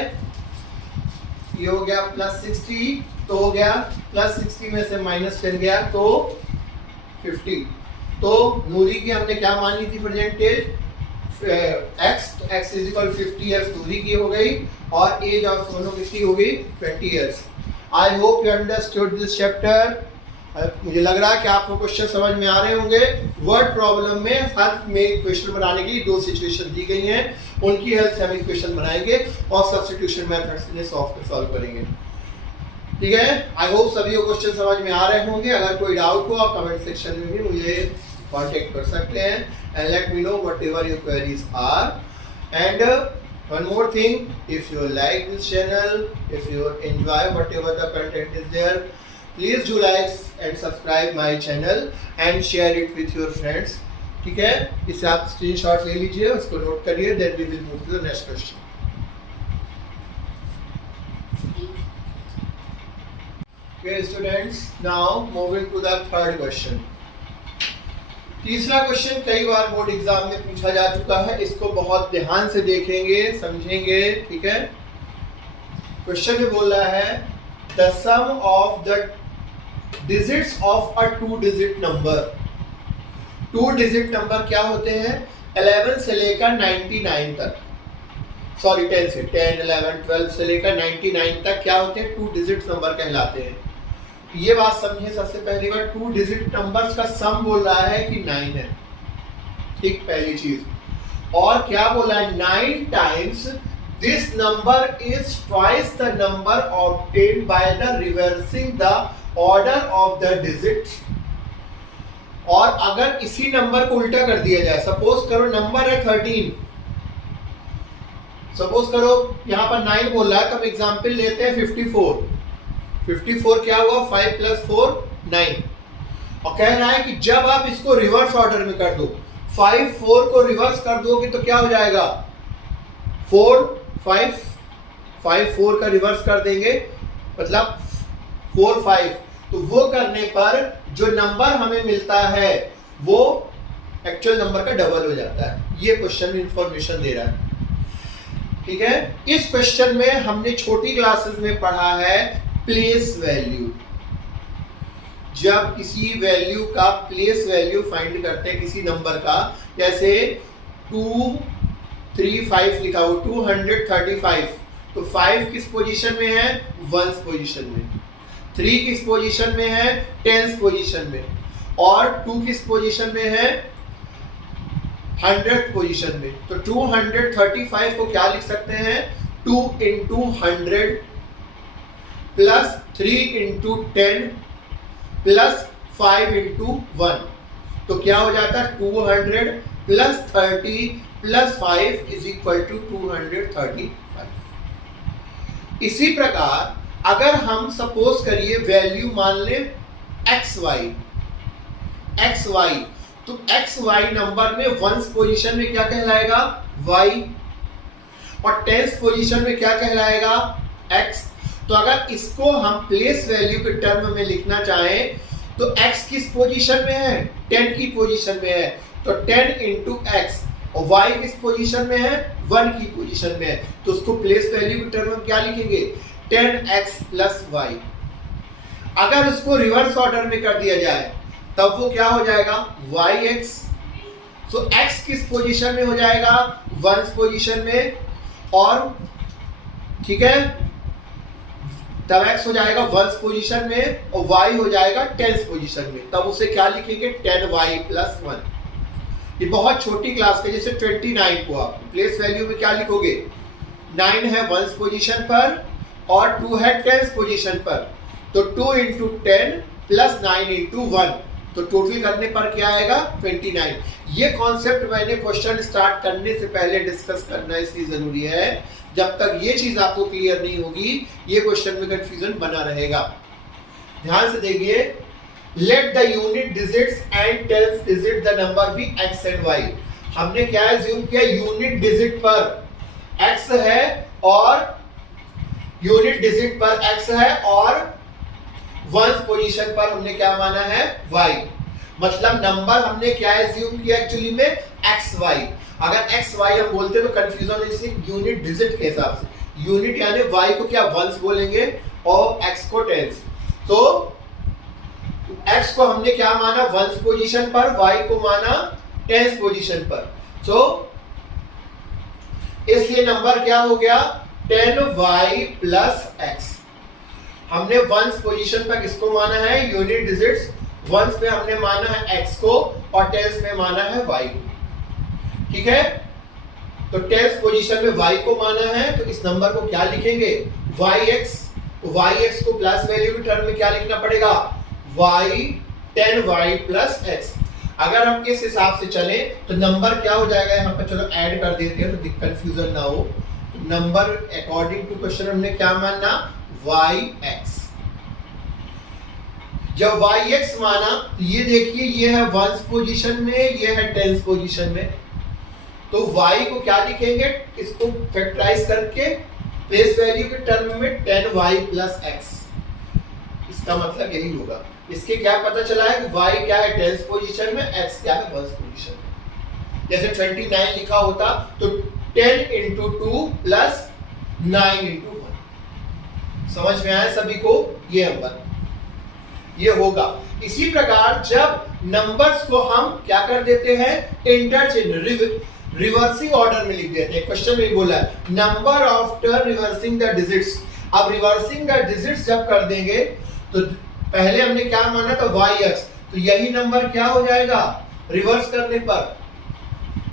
ये हो गया प्लस 60 तो हो गया प्लस 60 में से माइनस 10 गया तो 50। तो नूरी की हमने क्या मानी थी present age x is equal 50 years Noori की हो गई और एज ऑफ सोनू कितनी हो गई 20 years. I hope you understood this chapter. मुझे लग रहा है कि आपको क्वेश्चन समझ में आ रहे होंगे। वर्ड प्रॉब्लम में हर में क्वेश्चन बनाने के लिए 2 सिचुएशन दी गई हैं, उनकी हेल्प से हम इक्वेशन बनाएंगे और सब्स्टिट्यूशन मेथड से सॉल्व करेंगे। ठीक है, आई होप सभी को क्वेश्चन समझ में आ रहे होंगे। अगर कोई डाउट हो आप कमेंट सेक्शन में भी मुझे कांटेक्ट कर सकते हैं and let me know whatever your queries are. And one more thing, if you like this channel, if you enjoy whatever the content is there, please do like and subscribe my channel and share it with your friends. ठीक है, इसे आप screenshot ले लीजिए, उसको note करिए, then we will move to the next question. Okay students, now moving to the third question. तीसरा question कई बार बोर्ड एग्जाम में पूछा जा चुका है, इसको बहुत ध्यान से देखेंगे समझेंगे। ठीक है, क्वेश्चन में बोल रहा है the sum of the digits of a 2 digit number. 2 digit number क्या होते हैं? 11 से लेकर 99 तक, सॉरी 10 से 10, 11, 12 से लेकर 99 तक क्या होते हैं? 2 डिजिट नंबर कहलाते हैं। ये बात समझिए सबसे पहली बार, 2 डिजिट नंबर्स का सम बोल रहा है कि 9 है, ठीक, पहली चीज। और क्या बोला है? 9 times this number is twice the number obtained by the reversing the order of the digits. और अगर इसी नंबर को उल्टा कर दिया जाए, सपोज करो नंबर है 13, सपोज करो यहां पर 9 बोल रहा है, तो हम एग्जांपल लेते हैं 54। 54 क्या हुआ? 5 + 4 9। और कह रहा है कि जब आप इसको रिवर्स ऑर्डर में कर दो, 5 4 को रिवर्स कर दोगे तो क्या हो जाएगा? 4 5 5 4 का रिवर्स कर देंगे, मतलब 4 5। तो वो करने पर जो नंबर हमें मिलता है वो एक्चुअल नंबर का डबल हो जाता है। ये क्वेश्चन में इंफॉर्मेशन दे रहा है, ठीक है। इस क्वेश्चन में हमने छोटी क्लासेस में पढ़ा है प्लेस वैल्यू। जब किसी वैल्यू का प्लेस वैल्यू फाइंड करते हैं किसी नंबर का, जैसे 235 लिखा हो, 235, तो 5 किस पोजीशन में है? 1st पोजीशन में। 3 किस पोजीशन में है? 10th पोजीशन में। और 2 किस पोजीशन में है? 100th पोजीशन में। तो 235 को क्या लिख सकते हैं? 2 × 100 प्लस 3 × 10 प्लस 5 × 1, तो क्या हो जाता है? 200 प्लस 30 प्लस 5 = 235। इसी प्रकार अगर हम सपोज करिए वैल्यू मान ले xy, तो xy नंबर में 1st पोजीशन में क्या कहलाएगा? y, और 10th पोजीशन में क्या कहलाएगा? x। तो अगर इसको हम प्लेस वैल्यू के टर्म में लिखना चाहें तो x किस पोजीशन में है? 10 की पोजीशन में है, तो 10 × x। और y किस पोजीशन में है? 1 की पोजीशन में है, तो उसको प्लेस वैल्यू के टर्म में क्या लिखेंगे? 10x + y। अगर उसको रिवर्स ऑर्डर में कर दिया जाए तब वो क्या हो जाएगा? yx। तो x किस पोजीशन में हो जाएगा? 1st पोजीशन में, और ठीक है, तब x हो जाएगा 1st पोजीशन में और y हो जाएगा 10th पोजीशन में। तब उसे क्या लिखेंगे? 10y + 1। ये बहुत छोटी क्लास के, जैसे 29 को आप प्लेस वैल्यू में क्या लिखोगे? 9 है 1st पोजीशन पर और 2 है 10th पोजीशन पर, तो 2 × 10 प्लस 9 × 1, तो टोटल करने पर क्या आएगा? 29। ये कॉन्सेप्ट मैंने क्वेश्चन स्टार्ट करने से पहले डिस्कस करना इसलिए जरूरी है, जब तक ये चीज आपको क्लियर नहीं होगी ये क्वेश्चन में कंफ्यूजन बना रहेगा। ध्यान से देखिए, let the unit digits and 10th digit the number be x and y। हमने क्या अज्यूम किया? यूनिट डिजिट पर x है और यूनिट डिजिट पर x है और 1st पोजीशन पर हमने क्या माना है? y। मतलब नंबर हमने क्या अज्यूम किया एक्चुअली में? xy। अगर xy हम बोलते तो कंफ्यूजन है, इसलिए यूनिट डिजिट के हिसाब से। यूनिट यानी y को क्या 1s बोलेंगे और x को 10s। तो x को हमने क्या माना? 1st पोजीशन पर, y को माना 10th पोजीशन पर। तो इसलिए नंबर क्या हो गया? 10y + x। हमने 1st पोजीशन पर किसको माना है? Unit digits. 1s में हमने माना है x को और 10th में माना है y को, ठीक है। तो 10th पोजीशन में y को माना है, तो इस नंबर को क्या लिखेंगे? yx। तो yx को प्लस वैल्यू के टर्म में क्या लिखना पड़ेगा? y 10y + x। अगर हम इस हिसाब से चले तो नंबर क्या हो जाएगा यहाँ पर? चलो ऐड कर देते हैं तो कंफ्यूजन ना हो। नंबर अकॉर्डिंग टू क्वेश्चन हमने क्या माना? yx। जब yx माना तो ये देखिए, ये है 1st पोजीशन में, ये है 10th पोजीशन में, तो y को क्या लिखेंगे? इसको फैक्टराइज करके प्लेस वैल्यू के टर्म में 10y + x। इसका मतलब यही होगा। इसके क्या पता चला है कि y क्या है 10th पोजीशन में, x क्या है 1st पोजीशन में। जैसे 29 लिखा होता तो 10 × 2 + 9 × 1। समझ में आया सभी को? ये नंबर ये होगा। इसी प्रकार जब नंबर्स को हम क्या कर देते हैं, इंटरचेंज रिवर्सिंग ऑर्डर में लिख देते हैं। क्वेश्चन में बोला है number after reversing the digits. अब रिवर्सिंग द डिजिट्स जब कर देंगे तो पहले हमने क्या माना था yx, तो यही नंबर क्या हो जाएगा रिवर्स करने पर,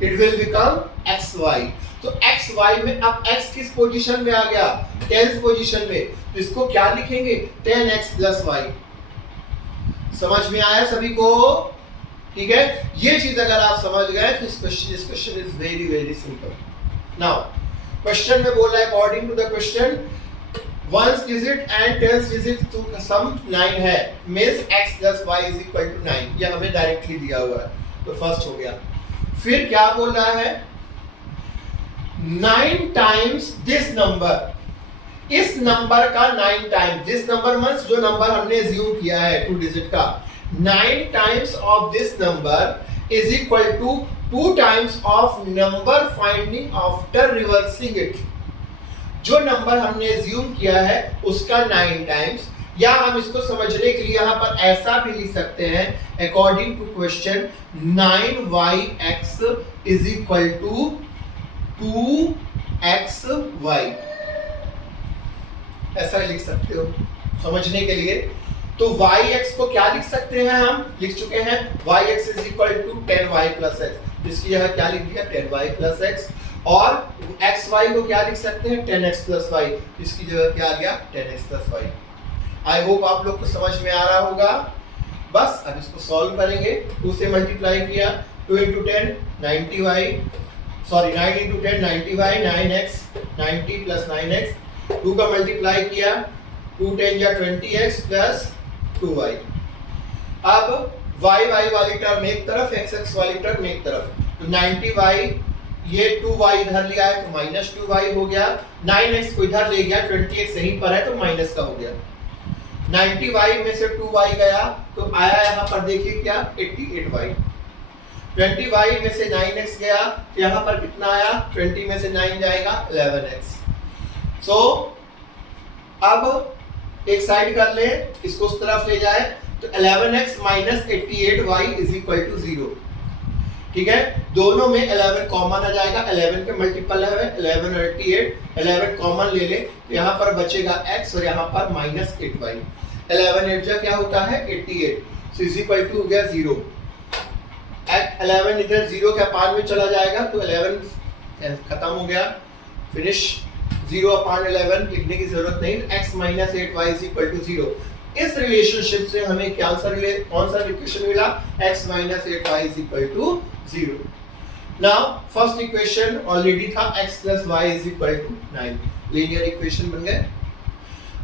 इट विल बिकम xy। तो xy में अब x किस पोजीशन में आ गया, 10th पोजीशन में, तो इसको क्या लिखेंगे 10x + y। समझ में आया सभी को? ठीक है, ये चीज अगर आप समझ गए तो इस question is very very simple. Now question में बोला है according to the question 1th digit and 10th digit to sum 9 है, मींस x + y = 9। ये हमें डायरेक्टली दिया हुआ है, तो फर्स्ट हो गया। फिर क्या बोल रहा है 9 टाइम्स दिस नंबर, इस नंबर का 9 टाइम, दिस नंबर मींस जो नंबर हमने अज्यूम किया है 2 डिजिट का, 9 times of this number is equal to 2 times of number finding after reversing it. जो नंबर हमने अज्यूम किया है उसका 9 टाइम्स, या हम इसको समझने के लिए यहां पर ऐसा भी लिख सकते हैं according to question 9yx is equal to 2xy, ऐसा लिख सकते हो समझने के लिए। तो yx को क्या लिख सकते हैं, हम लिख चुके हैं yx is equal to 10y + x, इसकी जगह क्या लिख दिया 10y + x, और xy को क्या लिख सकते हैं 10x + y, इसकी जगह क्या आ गया 10x + y। आई होप आप लोग को समझ में आ रहा होगा। बस अब इसको सॉल्व करेंगे, 2 से मल्टीप्लाई किया, 2 × 10 90y, sorry 9 × 10 90y, 9x 90 + 9x, 2 का मल्टीप्लाई किया 2 × 10 = 20x + 2y। अब y वाली टर्म एक तरफ, x वाली टर्म एक तरफ, तो 90y, ये 2y इधर लिया है तो -2y हो गया, 9x को इधर ले गया, 20x यहीं पर है तो माइनस का हो गया, 90y में से 2y गया तो आया यहाँ पर देखिए क्या 88y, 20y में से 9x गया तो यहाँ पर कितना आया, 20 में से 9 जाएगा 11x। सो अब एक साइड कर ले, इसको उस तरफ ले जाए तो 11x - 88y = 0। ठीक है, दोनों में 11 कॉमन आ जाएगा, 11 के मल्टीपल है 11 और 88, 11 कॉमन ले ले तो यहाँ पर बचेगा x और यहाँ पर -8y, 11 8 जा क्या होता है 88, सो = हो गया 0। 11 इधर 0 के अपान में चला जाएगा तो 11 खत्म हो गया, फिनिश, 0/11 लिखने की जरूरत नहीं, x - 8y = 0। इस रिलेशनशिप से हमें क्या आंसर मिले, कौन सा इक्वेशन मिला, x - 8y = 0। Now first equation already था x + y = 9, लीनियर इक्वेशन बन गए।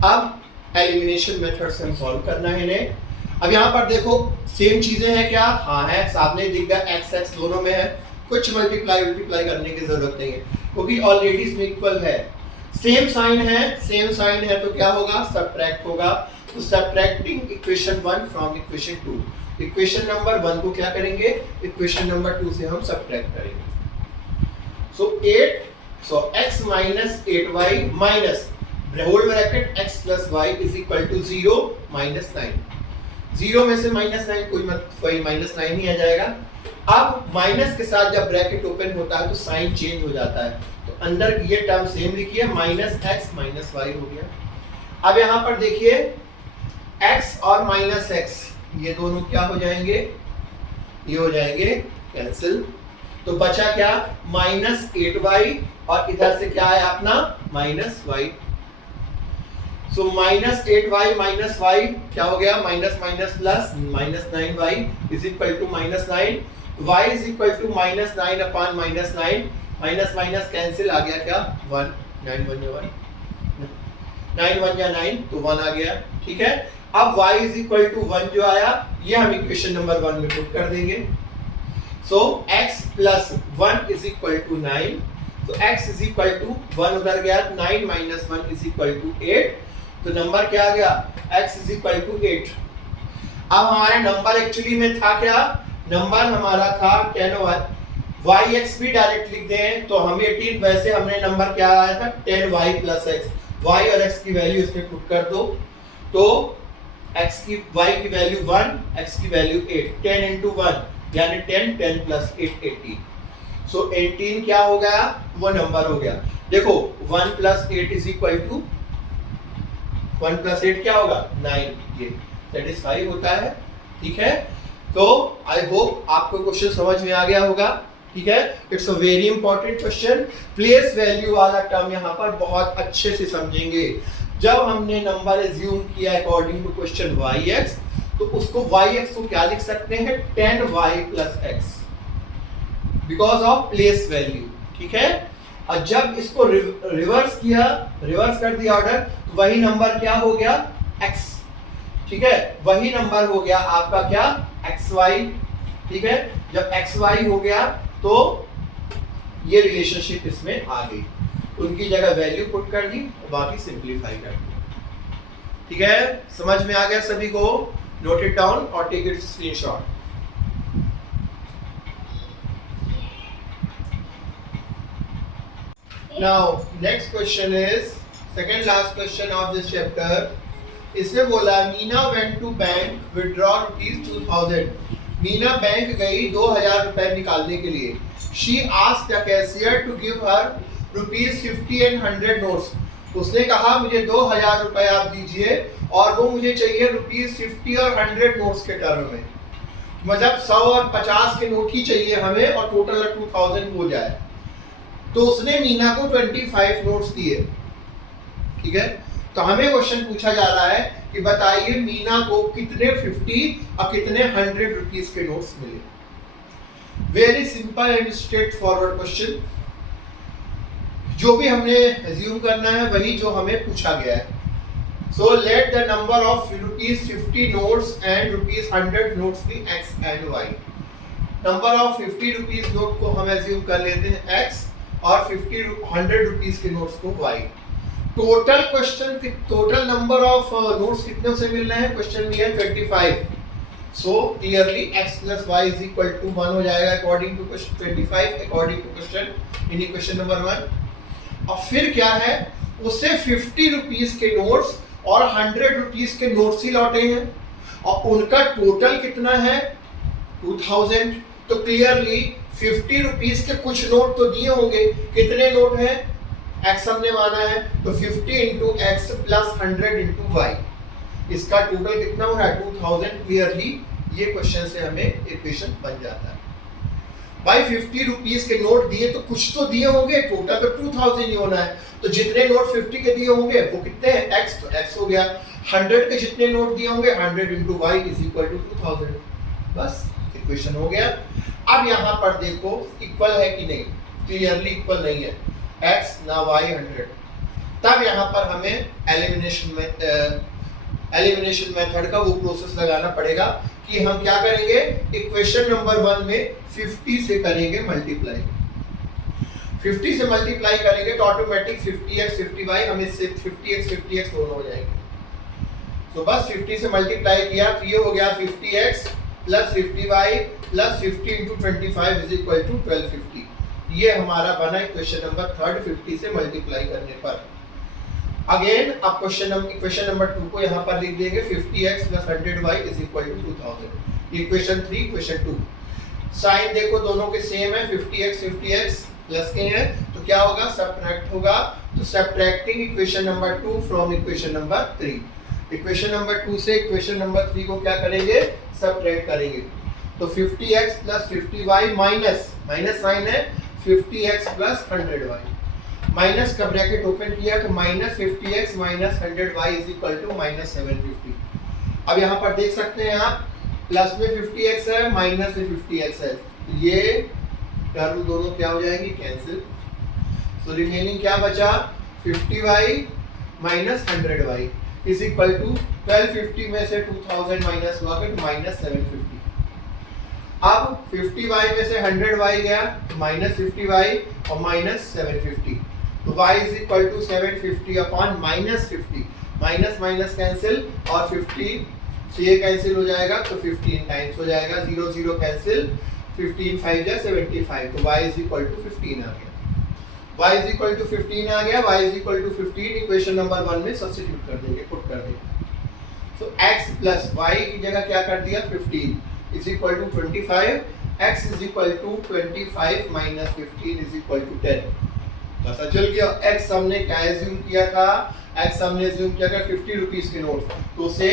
अब एलिमिनेशन मेथड से हम सॉल्व करना है इन्हें। अब यहाँ पर देखो सेम चीजें हैं क्या, हाँ है, सामने दिख गया x दोनों में है, कुछ मल्टीप्लाई करने की जरूरत नहीं है क्योंकि ऑलरेडी इसमें इक्वल है, सेम साइन है तो क्या होगा सब्ट्रैक्ट होगा, तो subtracting equation 1 from equation 2, equation number 1 को क्या करेंगे इक्वेशन नंबर 2 से हम सब्ट्रैक्ट करेंगे। So x - 8y minus whole bracket x + y = 0 - 9, 0 में से -9 कोई -9 ही आ जाएगा। अब माइनस के साथ जब ब्रैकेट ओपन होता है तो साइन चेंज हो जाता है, तो अंदर ये टर्म सेम लिखिए -x - y हो गया। अब यहाँ पर देखिए x और -x ये दोनों क्या हो जाएंगे, ये हो जाएंगे कैंसिल, तो बचा क्या -8y और इधर से क्या है अपना -y, सो -8y - y क्या हो गया minus minus plus -9y = -9, y = -9/-9, minus minus cancel, आ गया क्या 1, 9 1 जा 1, 9 1 जा 9 तो 1 आ गया। ठीक है, अब y = 1 जो आया ये हम इक्वेशन नंबर 1 में पुट कर देंगे। सो x + 1 = 9, तो x = 1 उधर गया, 9 - 1 = 8, तो नंबर क्या आ गया x = 8। अब हमारे नंबर एक्चुअली में था क्या, नंबर हमारा था 10y, yx भी डायरेक्ट लिख दें तो हमें 18, वैसे हमने नंबर क्या आया था 10y + x, y और x की वैल्यू इसमें पुट कर दो, तो x की y की वैल्यू 1, x की वैल्यू 8, 10 into 1 यानी 10, 10 plus 8 18। सो 18 क्या हो गया, वो नंबर हो गया। देखो 1 plus 8 is equal to 1 plus 8 क्या होगा 9, ये सेटिस्फाई होता है। ठीक है, तो आई होप आपको क्वेश्चन समझ में आ गया होगा। ठीक है, it's a very important question. Place value वाला टर्म यहाँ पर बहुत अच्छे से समझेंगे। जब हमने नंबर एज्यूम किया अकॉर्डिंग टू क्वेश्चन yx, तो उसको yx को क्या लिख सकते हैं 10y plus x because of place value. ठीक है, और जब इसको रिवर्स किया, रिवर्स कर दिया ऑर्डर, तो वही नंबर क्या हो गया x। ठीक है, वही नंबर हो गया आपका क्या xy। ठीक है, जब xy हो गया तो ये रिलेशनशिप इसमें आ गई, उनकी जगह वैल्यू पुट कर दी, बाकी सिंपलीफाई कर दी। ठीक है, समझ में आ गया सभी को? नोट इट डाउन और take it screenshot. Now next question is second last question of this chapter. इसमें बोला Meena went to bank withdraw ₹2000। Meena bank गई 2000 रुपए निकालने के लिए। She asked the cashier to give her ₹50 and 100 notes. उसने कहा मुझे 2000 रुपए आप दीजिए और वो मुझे चाहिए ₹50 और 100 नोट्स के टर्म में, मतलब 100 और 50 के नोट ही चाहिए हमें और टोटल 2000 हो जाए। तो उसने मीना को 25 नोट्स दिए। ठीक है, तो हमें क्वेश्चन पूछा जा रहा है कि बताइए मीना को कितने 50 और कितने 100 रुपीस के नोट्स मिले। Very simple and straight forward question. जो भी हमने एज्यूम करना है वही जो हमें पूछा गया है। So let the number of ₹50 notes and ₹100 notes be x and y। Number of 50 rupees note को हम एज्यूम कर लेते हैं x और 100 रुपीस के नोट्स को y। Total question, total number of notes कितने से मिल रहे हैं, क्वेश्चन में है 25। So clearly x plus y is equal to 1 हो जाएगा according to question 25, according to question in question number 1। और फिर क्या है, उसे 50 रुपीस के नोट्स और 100 रुपीस के नोट्स ही लौटे हैं और उनका टोटल कितना है 2000। तो क्लियरली 50 रुपीस के कुछ नोट तो दिए होंगे, कितने नोट हैं x हमने माना है, तो 50 into x plus 100 into y, इसका टोटल कितना हो रहा है 2000। क्लियरली ये क्वेश्चन से हमें इक्वेशन बन जाता है। भाई 50 रुपीस के नोट दिए तो कुछ तो दिए होंगे, टोटल तो 2000 ही होना है। तो जितने नोट 50 के दिए होंगे वो कितने हैं x, तो x हो गया। 100 के जितने नोट दिए होंगे 100 into y is equal to 2000। बस इक्वेशन हो गया। अब यहाँ पर देखो इक्वल है कि नहीं, क्लियरली इक्वल नहीं है, x ना y 100। तब यहाँ पर हमें एलिमिनेशन मेथड का वो प्रोसेस लगाना पड़ेगा कि हम क्या करेंगे, इक्वेशन नंबर 1 में 50 से करेंगे मल्टीप्लाई। 50 से मल्टीप्लाई करेंगे तो ऑटोमेटिक 50x 50y, हम इससे 50x दोनों हो जाएंगे। तो बस 50 से मल्टीप्लाई किया तो ये हो गया 50x plus 50y plus 50 into 25 is equal to 1250। ये हमारा बना इक्वेशन नंबर 3 50 से मल्टीप्लाई करने पर। अगेन अब इक्वेशन नंबर 2 को यहाँ पर लिख देंगे 50x plus 100y is equal to 2000। Equation 3 equation 2 sign देखो दोनों के सेम है, 50x प्लस के हैं तो क्या होगा सब्ट्रैक्ट होगा। तो subtracting equation number 2 from equation number 3। Equation number 2 से इक्वेशन नंबर 3 को क्या करेंगे, सब्ट्रैक्ट करेंगे। तो 50x plus 50y minus sign है 50x plus 100y, माइनस का ब्रैकेट ओपन किया तो minus 50x minus 100y is equal to minus 750। अब यहाँ पर देख सकते हैं आप, प्लस में 50x है माइनस में 50x है, तो ये टर्म दोनों क्या हो जाएंगी कैंसिल। सो रिमेनिंग क्या बचा 50y minus 100y is equal to 1250 में से 2000 माइनस हुआ तो माइनस 750। अब 50y में से 100y गया तो माइनस 50y और माइनस 750, तो y is equal to 750 upon minus 50, minus minus cancel और 50 से ये कैंसिल हो जाएगा तो 15 टाइम्स हो जाएगा, 0 0 कैंसिल, 15 5 जा 75, तो y इज इक्वल टू 15 आ गया। y इज इक्वल टू 15 आ गया, y is equal to 15 equation number 1 में सब्स्टिट्यूट कर देंगे, पुट कर देंगे। सो x प्लस y की जगह क्या कर दिया 15 is equal to 25, x is equal to 25 minus 15 is equal to 10। पता चल गया x हमने क्या एज्यूम किया था, x हमने एज्यूम किया था 50 रुपीस के नोट, तो से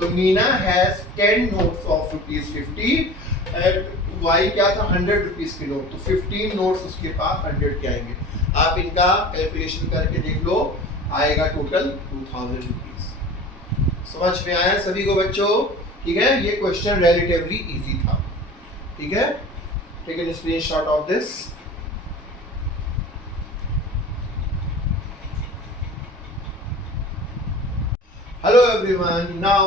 तो Meena has 10 notes of rupees 50 and y क्या था 100 रुपीस के नोट, तो 15 नोट्स उसके पास 100 के आएंगे। आप इनका कैलकुलेशन करके देख लो, आएगा टोटल 2000 रुपीस। समझ में आया सभी को बच्चों? ठीक है, ये क्वेश्चन रिलेटिवली इजी था। ठीक है, take an screenshot of this. Hello everyone, now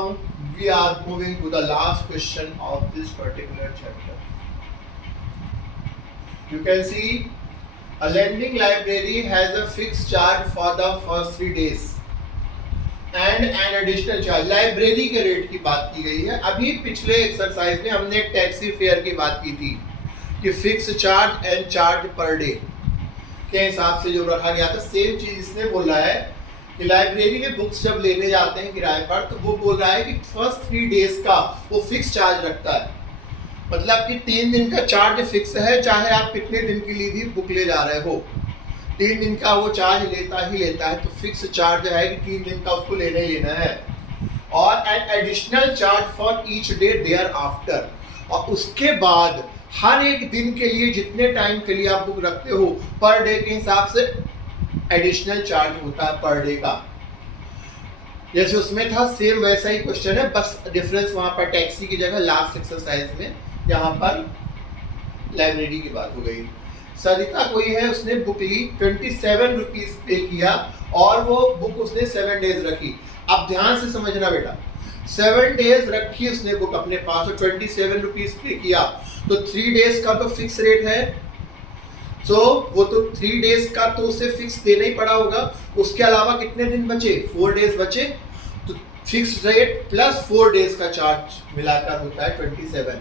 we are moving to the last question of this particular chapter. You can see a lending library has a fixed charge for the first 3 days and an additional charge. Library के rate की बात की गई है। अभी पिछले exercise में हमने टैक्सी फेयर की बात की थी कि fix charge and charge per day के हिसाब से जो रखा गया था, सेम चीज इसने बोला है कि लाइब्रेरी में बुक्स जब लेने जाते हैं किराए पर, तो वो बोल रहा है कि फर्स्ट 3 डेज का वो फिक्स चार्ज रखता है, मतलब कि 3 दिन का चार्ज फिक्स है, चाहे आप कितने दिन के लिए भी बुक ले जा रहे हो, 3 दिन का वो चार्ज लेता ही लेता है। तो फिक्स चार्ज है कि 3 दिन का उसको लेना ही लेना है। और an additional charge for each day thereafter, और उसके बाद हर एक दिन के लिए जितने टाइम के लिए आप बुक रखते हो पर डे के हिसाब से एडिशनल चार्ज होता है पर डे का। जैसे उसमें था सेम वैसा ही क्वेश्चन है, बस डिफरेंस वहां पर टैक्सी की जगह लास्ट एक्सरसाइज में यहाँ पर लाइब्रेरी की बात हो गई। सरिता कोई है, उसने बुक ली, 27 रुपीज पे किया और वो बुक उसने 7 डेज रखी। अब ध्यान से समझना बेटा, 7 डेज रखी उसने बुक अपने पास और 27 रुपीज पे किया, तो 3 डेज का तो फिक्स रेट है। वो तो 3 डेज का तो उसे फिक्स देना ही पड़ा होगा। उसके अलावा कितने दिन बचे, 4 डेज बचे, तो फिक्स रेट प्लस 4 डेज का चार्ज मिलाकर होता है 27।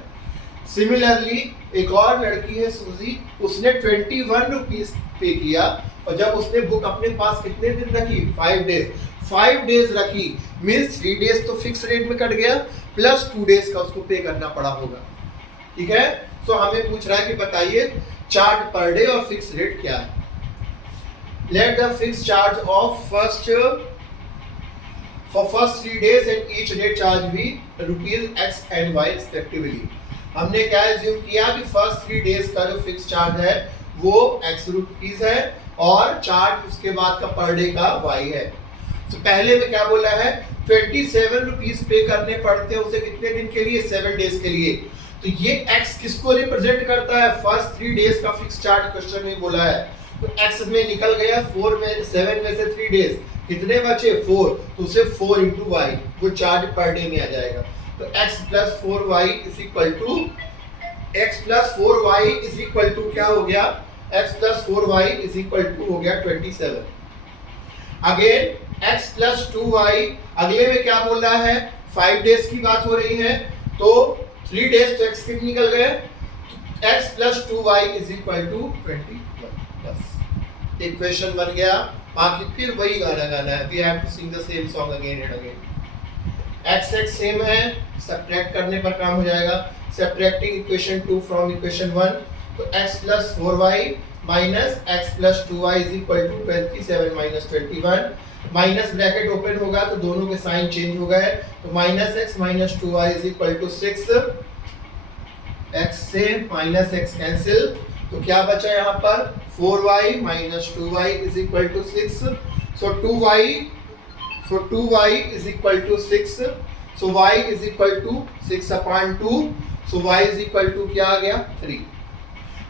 सिमिलरली एक और लड़की है सूजी, उसने 21 रुपीज पे किया और जब उसने बुक अपने पास कितने दिन रखी, 5 डेज रखी, मीन्स 3 डेज तो फिक्स रेट में कट गया प्लस 2 डेज का उसको पे करना पड़ा होगा। ठीक है, तो हमें पूछ रहा है कि बताइए चार्ज पर डे और फिक्स रेट क्या है। Let the fix charge of first 3 days and each day charge भी ₹x and y रिस्पेक्टिवली। हमने क्या एज्यूम किया कि फर्स्ट 3 days का जो फिक्स चार्ज है वो x रुपीज है और चार्ज उसके बाद का पर डे का y है। तो पहले में क्या बोला है, 27 रुपीज पे करने पड़ते हैं उसे कितने दिन के लिए, 7 डेज के लिए। तो ये x किसको रिप्रेजेंट करता है, फर्स्ट 3 डेज का फिक्स चार्ज क्वेश्चन में बोला है। तो x में निकल गया 7 में से 3 डेज कितने बचे, 4, तो उसे 4 into y वो चार्ज पर डे में आ जाएगा। तो x plus 4y is equal to क्या हो गया, x plus 4y is equal to हो गया 27। अगेन x plus 2y, अगले में क्या बोल रहा है, 5 डेज की बात हो रही है, तो 3 डेज तो x कितने निकल गए, x plus 2y is equal to 21। Equation बन गया। बाकी फिर वही गाना गाना है, we have to sing the same song again and again। x same है, सब्ट्रैक्ट करने पर काम हो जाएगा। सब्ट्रैक्टिंग इक्वेशन 2 फ्रॉम इक्वेशन 1, तो x plus 4y minus x plus 2y is equal to 27 minus 21। Minus bracket open होगा तो दोनों के साइन चेंज हो गए, तो minus x minus 2y is equal to 6। x से माइनस x कैंसिल, तो क्या बचा यहाँ पर, 4y minus 2y is equal to 6। so 2y is equal to 6, so y is equal to 6 upon 2, so y is equal to क्या आ गया, 3।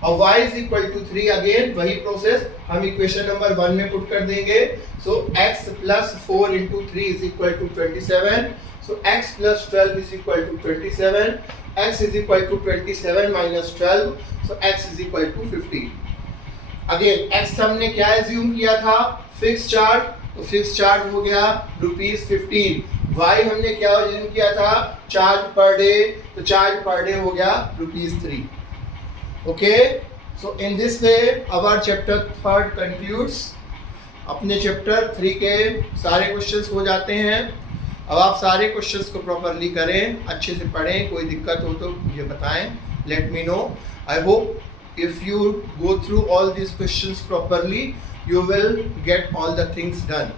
और y is equal to 3, again वही प्रोसेस हम इक्वेशन नंबर 1 में पुट कर देंगे। so x plus 4 into 3 is equal to 27, so x plus 12 is equal to 27, x is equal to 27 minus 12, so x is equal to 15। Again x हमने क्या assume किया था, fix charge, तो fix charge हो गया ₹15। y हमने क्या assume किया था, चार्ज पर डे, तो चार्ज पर डे हो गया ₹3। Okay, So in this way our chapter 3 concludes. अपने चैप्टर 3 के सारे क्वेश्चंस हो जाते हैं. अब आप सारे क्वेश्चंस को प्रॉपरली करें, अच्छे से पढ़ें. कोई दिक्कत हो तो मुझे बताएं, late me no. I hope if you go through all these questions properly you will get all the things done.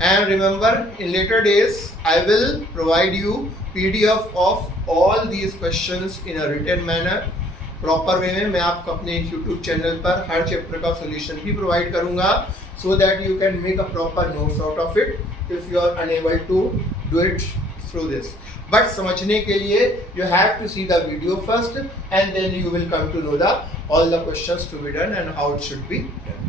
And remember, in later days I will provide you PDF of all these questions in a written manner. Proper way में मैं आपको अपने YouTube channel पर हर chapter का solution भी provide करूंगा, so that you can make a proper notes out of it if you are unable to do it through this. But समझने के लिए you have to see the video first and then you will come to know the all the questions to be done and how it should be done.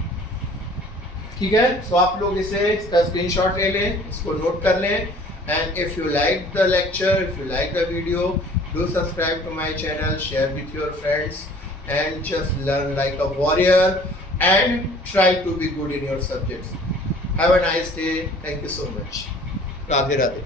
ठीक है. सो आप लोग इसका screenshot ले लें, इसको नोट कर लें. And if you like the lecture, if you like the video, do subscribe to my channel, share with your friends, and just learn like a warrior and try to be good in your subjects. Have a nice day. Thank you so much. Radhe Radhe.